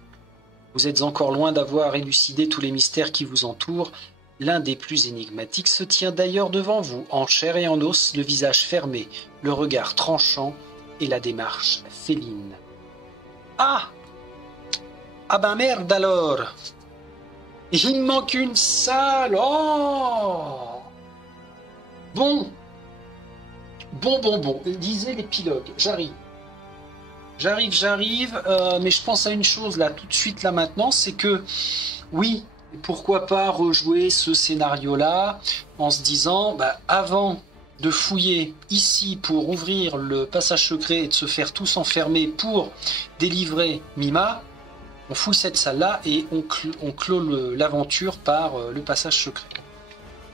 Vous êtes encore loin d'avoir élucidé tous les mystères qui vous entourent. L'un des plus énigmatiques se tient d'ailleurs devant vous, en chair et en os, le visage fermé, le regard tranchant et la démarche féline. Ah! Ah ben merde alors! Il me manque une salle! Oh! Bon! Bon. Lisez l'épilogue. J'arrive, mais je pense à une chose là, tout de suite là maintenant, c'est que, oui, pourquoi pas rejouer ce scénario-là en se disant, avant de fouiller ici pour ouvrir le passage secret et de se faire tous enfermer pour délivrer Mima, on fouille cette salle-là et on clôt l'aventure par le passage secret.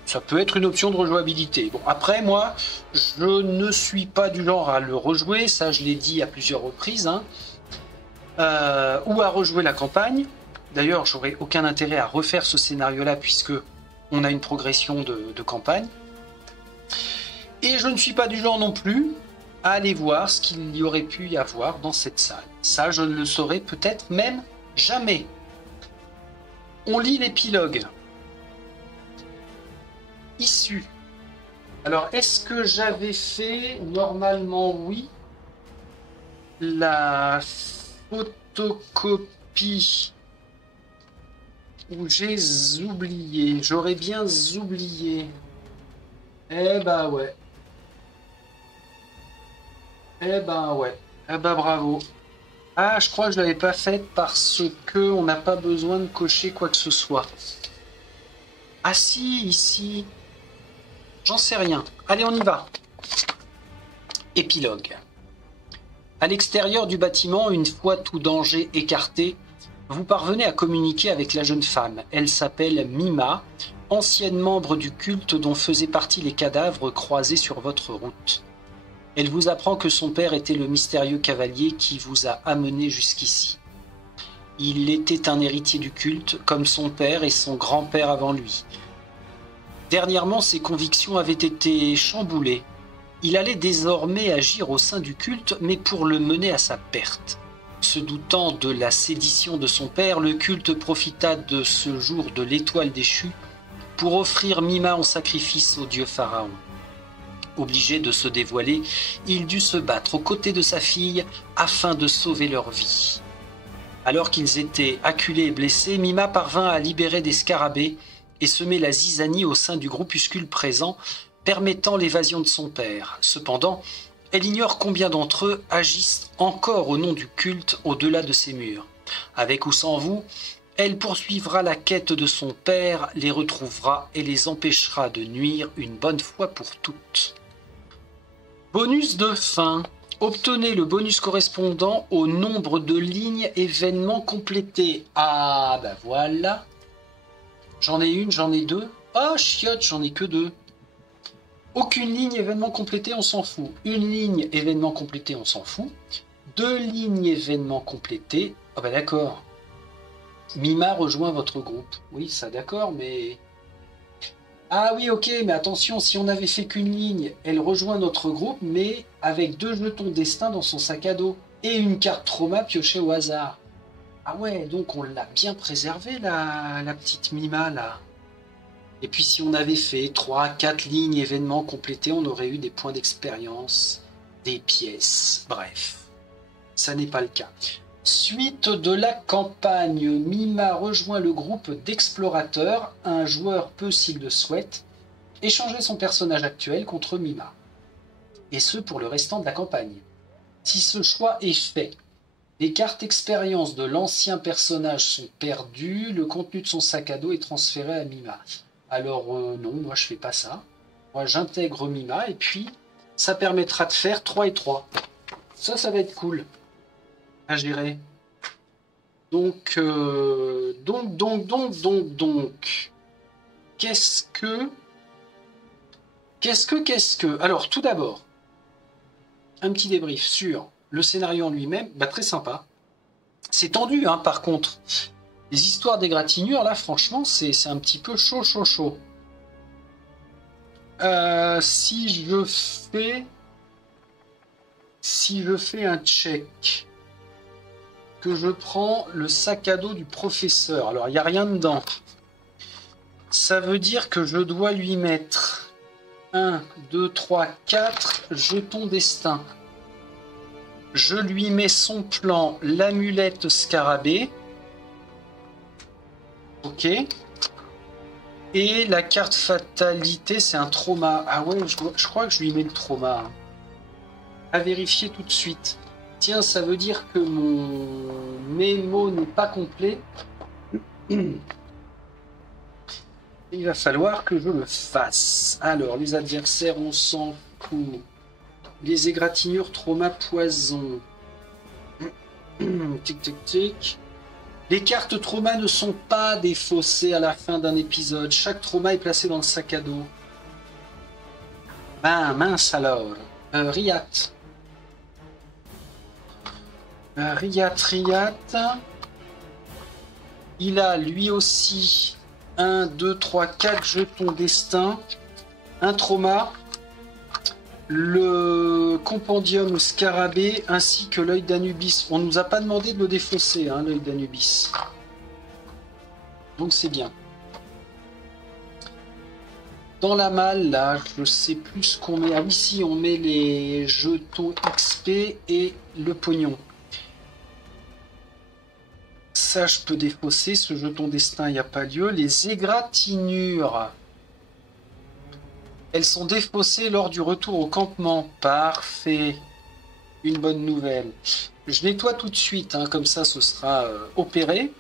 Ça peut être une option de rejouabilité. Bon, après, moi, je ne suis pas du genre à le rejouer, ça je l'ai dit à plusieurs reprises, hein, ou à rejouer la campagne. D'ailleurs, j'aurais aucun intérêt à refaire ce scénario-là puisque on a une progression de campagne. Et je ne suis pas du genre non plus à aller voir ce qu'il y aurait pu y avoir dans cette salle. Ça, je ne le saurais peut-être même jamais. On lit l'épilogue. Issue. Alors, est-ce que j'avais fait, normalement oui, la photocopie où j'ai oublié, j'aurais bien oublié. Eh ben ouais. Bravo. Ah, je crois que je l'avais pas faite parce que on n'a pas besoin de cocher quoi que ce soit. Ah si, ici. J'en sais rien. Allez, on y va. Épilogue. À l'extérieur du bâtiment, une fois tout danger écarté, vous parvenez à communiquer avec la jeune femme. Elle s'appelle Mima, ancienne membre du culte dont faisaient partie les cadavres croisés sur votre route. Elle vous apprend que son père était le mystérieux cavalier qui vous a amené jusqu'ici. Il était un héritier du culte, comme son père et son grand-père avant lui. Dernièrement, ses convictions avaient été chamboulées. Il allait désormais agir au sein du culte, mais pour le mener à sa perte. Se doutant de la sédition de son père, le culte profita de ce jour de l'étoile déchue pour offrir Mima en sacrifice au dieu Pharaon. Obligé de se dévoiler, il dut se battre aux côtés de sa fille afin de sauver leur vie. Alors qu'ils étaient acculés et blessés, Mima parvint à libérer des scarabées et semer la zizanie au sein du groupuscule présent, permettant l'évasion de son père. Cependant, elle ignore combien d'entre eux agissent encore au nom du culte au-delà de ces murs. Avec ou sans vous, Elle poursuivra la quête de son père, les retrouvera et les empêchera de nuire une bonne fois pour toutes. Bonus de fin. Obtenez le bonus correspondant au nombre de lignes événements complétés. Ah, bah voilà. J'en ai une, j'en ai deux. Ah, chiotte, j'en ai que deux. Aucune ligne événement complété, on s'en fout. Une ligne événement complété, on s'en fout. Deux lignes événement complétées. Ah bah d'accord. Mima rejoint votre groupe. Oui, ça d'accord, mais... Ah oui, ok, mais attention, si on avait fait qu'une ligne, elle rejoint notre groupe, mais avec 2 jetons destin dans son sac à dos et une carte trauma piochée au hasard. Ah ouais, donc on l'a bien préservée, la petite Mima, là. Et puis si on avait fait 3, 4 lignes événements complétés, on aurait eu des points d'expérience, des pièces, bref. Ça n'est pas le cas. Suite de la campagne, Mima rejoint le groupe d'explorateurs. Un joueur peut, s'il le souhaite, échanger son personnage actuel contre Mima. Et ce pour le restant de la campagne. Si ce choix est fait, les cartes expérience de l'ancien personnage sont perdues, le contenu de son sac à dos est transféré à Mima. Alors non, moi je fais pas ça. Moi j'intègre Mima et puis ça permettra de faire 3 et 3. Ça va être cool à gérer. Donc, qu'est-ce que... Alors, tout d'abord, un petit débrief sur le scénario en lui-même, bah, très sympa. C'est tendu, hein, par contre. Les histoires d'égratignures, là, franchement, c'est un petit peu chaud. Si je fais un check, que je prends le sac à dos du professeur, alors il n'y a rien dedans. Ça veut dire que je dois lui mettre 1, 2, 3, 4 jetons destin. Je lui mets son plan, l'amulette scarabée. Ok. Et la carte fatalité, c'est un trauma. Ah ouais, je crois que je lui mets le trauma. À vérifier tout de suite. Tiens, ça veut dire que mon mémo n'est pas complet. Il va falloir que je le fasse. Alors, les adversaires, on s'en fout. Les égratignures, trauma, poison. Tic, tic, tic. Les cartes trauma ne sont pas défaussées à la fin d'un épisode. Chaque trauma est placé dans le sac à dos. Ben, mince alors. Riat. Riat. Il a lui aussi 1, 2, 3, 4 jetons destin. Un trauma. Le compendium scarabée ainsi que l'œil d'Anubis. On nous a pas demandé de le défausser, hein, l'œil d'Anubis. Donc c'est bien. Dans la malle, là, je sais plus ce qu'on met. Ah oui, si, on met les jetons XP et le pognon. Ça, je peux défausser. Ce jeton destin, il n'y a pas lieu. Les égratignures. Elles sont défaussées lors du retour au campement. Parfait. Une bonne nouvelle. Je nettoie tout de suite, hein, comme ça ce sera opéré.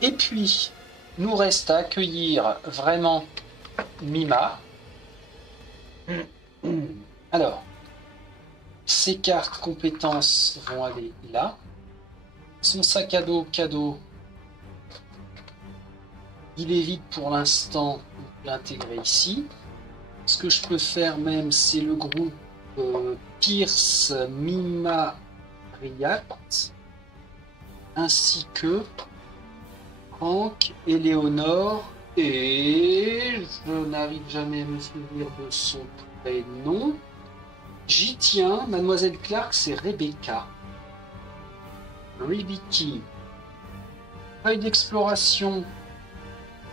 Et puis, nous reste à accueillir vraiment Mima. Alors, ces cartes compétences vont aller là. Son sac à dos cadeau, il est vide pour l'instant. On peut l'intégrer ici. Ce que je peux faire même, c'est le groupe Pierce, Mima, Riat, ainsi que Franck, Éléonore, et je n'arrive jamais à me souvenir de son prénom. J'y tiens, Mademoiselle Clark, c'est Rebecca. Rebecca. Feuille d'exploration.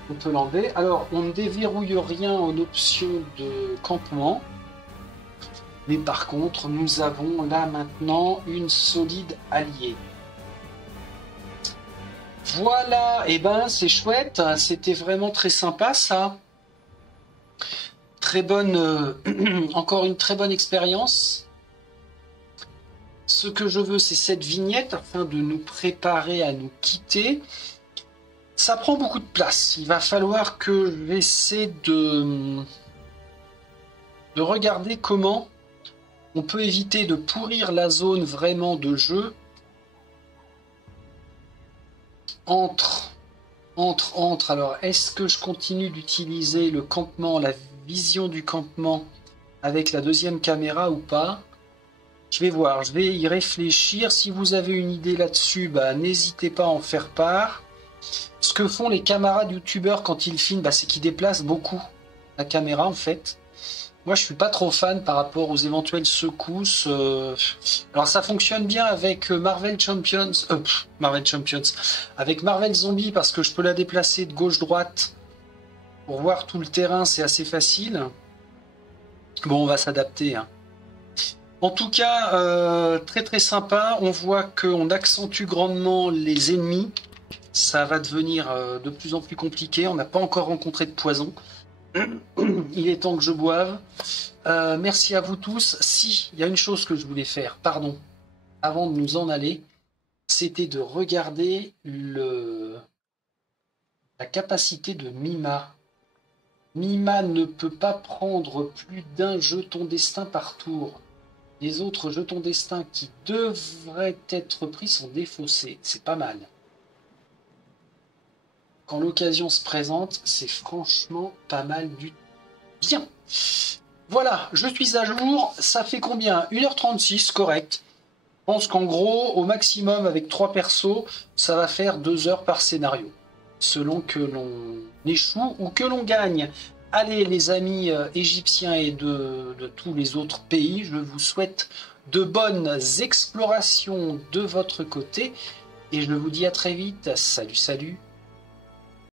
On peut l'enlever. Alors, on ne déverrouille rien en option de campement. Mais par contre, nous avons là maintenant une solide alliée. Voilà, et ben c'est chouette. C'était vraiment très sympa ça. Très bonne, encore une très bonne expérience. Ce que je veux, c'est cette vignette afin de nous préparer à nous quitter. Ça prend beaucoup de place. Il va falloir que j'essaie de regarder comment on peut éviter de pourrir la zone vraiment de jeu entre. Alors, est-ce que je continue d'utiliser le campement, la vision du campement avec la deuxième caméra ou pas? Je vais voir, je vais y réfléchir. Si vous avez une idée là-dessus, bah, n'hésitez pas à en faire part. Ce que font les camarades youtubeurs quand ils filment, bah, c'est qu'ils déplacent beaucoup la caméra en fait. Moi, je suis pas trop fan par rapport aux éventuelles secousses. Alors, ça fonctionne bien avec Marvel Champions, avec Marvel Zombie parce que je peux la déplacer de gauche-droite pour voir tout le terrain, c'est assez facile. Bon, on va s'adapter. Hein. En tout cas, très très sympa. On voit qu'on accentue grandement les ennemis. Ça va devenir de plus en plus compliqué. On n'a pas encore rencontré de poison. Il est temps que je boive. Merci à vous tous. Si, il y a une chose que je voulais faire, pardon, avant de nous en aller, c'était de regarder la capacité de Mima. Mima ne peut pas prendre plus d'un jeton destin par tour. Les autres jetons destin qui devraient être pris sont défaussés. C'est pas mal. Quand l'occasion se présente, c'est franchement pas mal du bien. Voilà, je suis à jour. Ça fait combien? 1h36, correct. Je pense qu'en gros, au maximum, avec 3 persos, ça va faire 2 heures par scénario. Selon que l'on échoue ou que l'on gagne. Allez, les amis égyptiens et de tous les autres pays, je vous souhaite de bonnes explorations de votre côté. Et je vous dis à très vite. Salut, salut.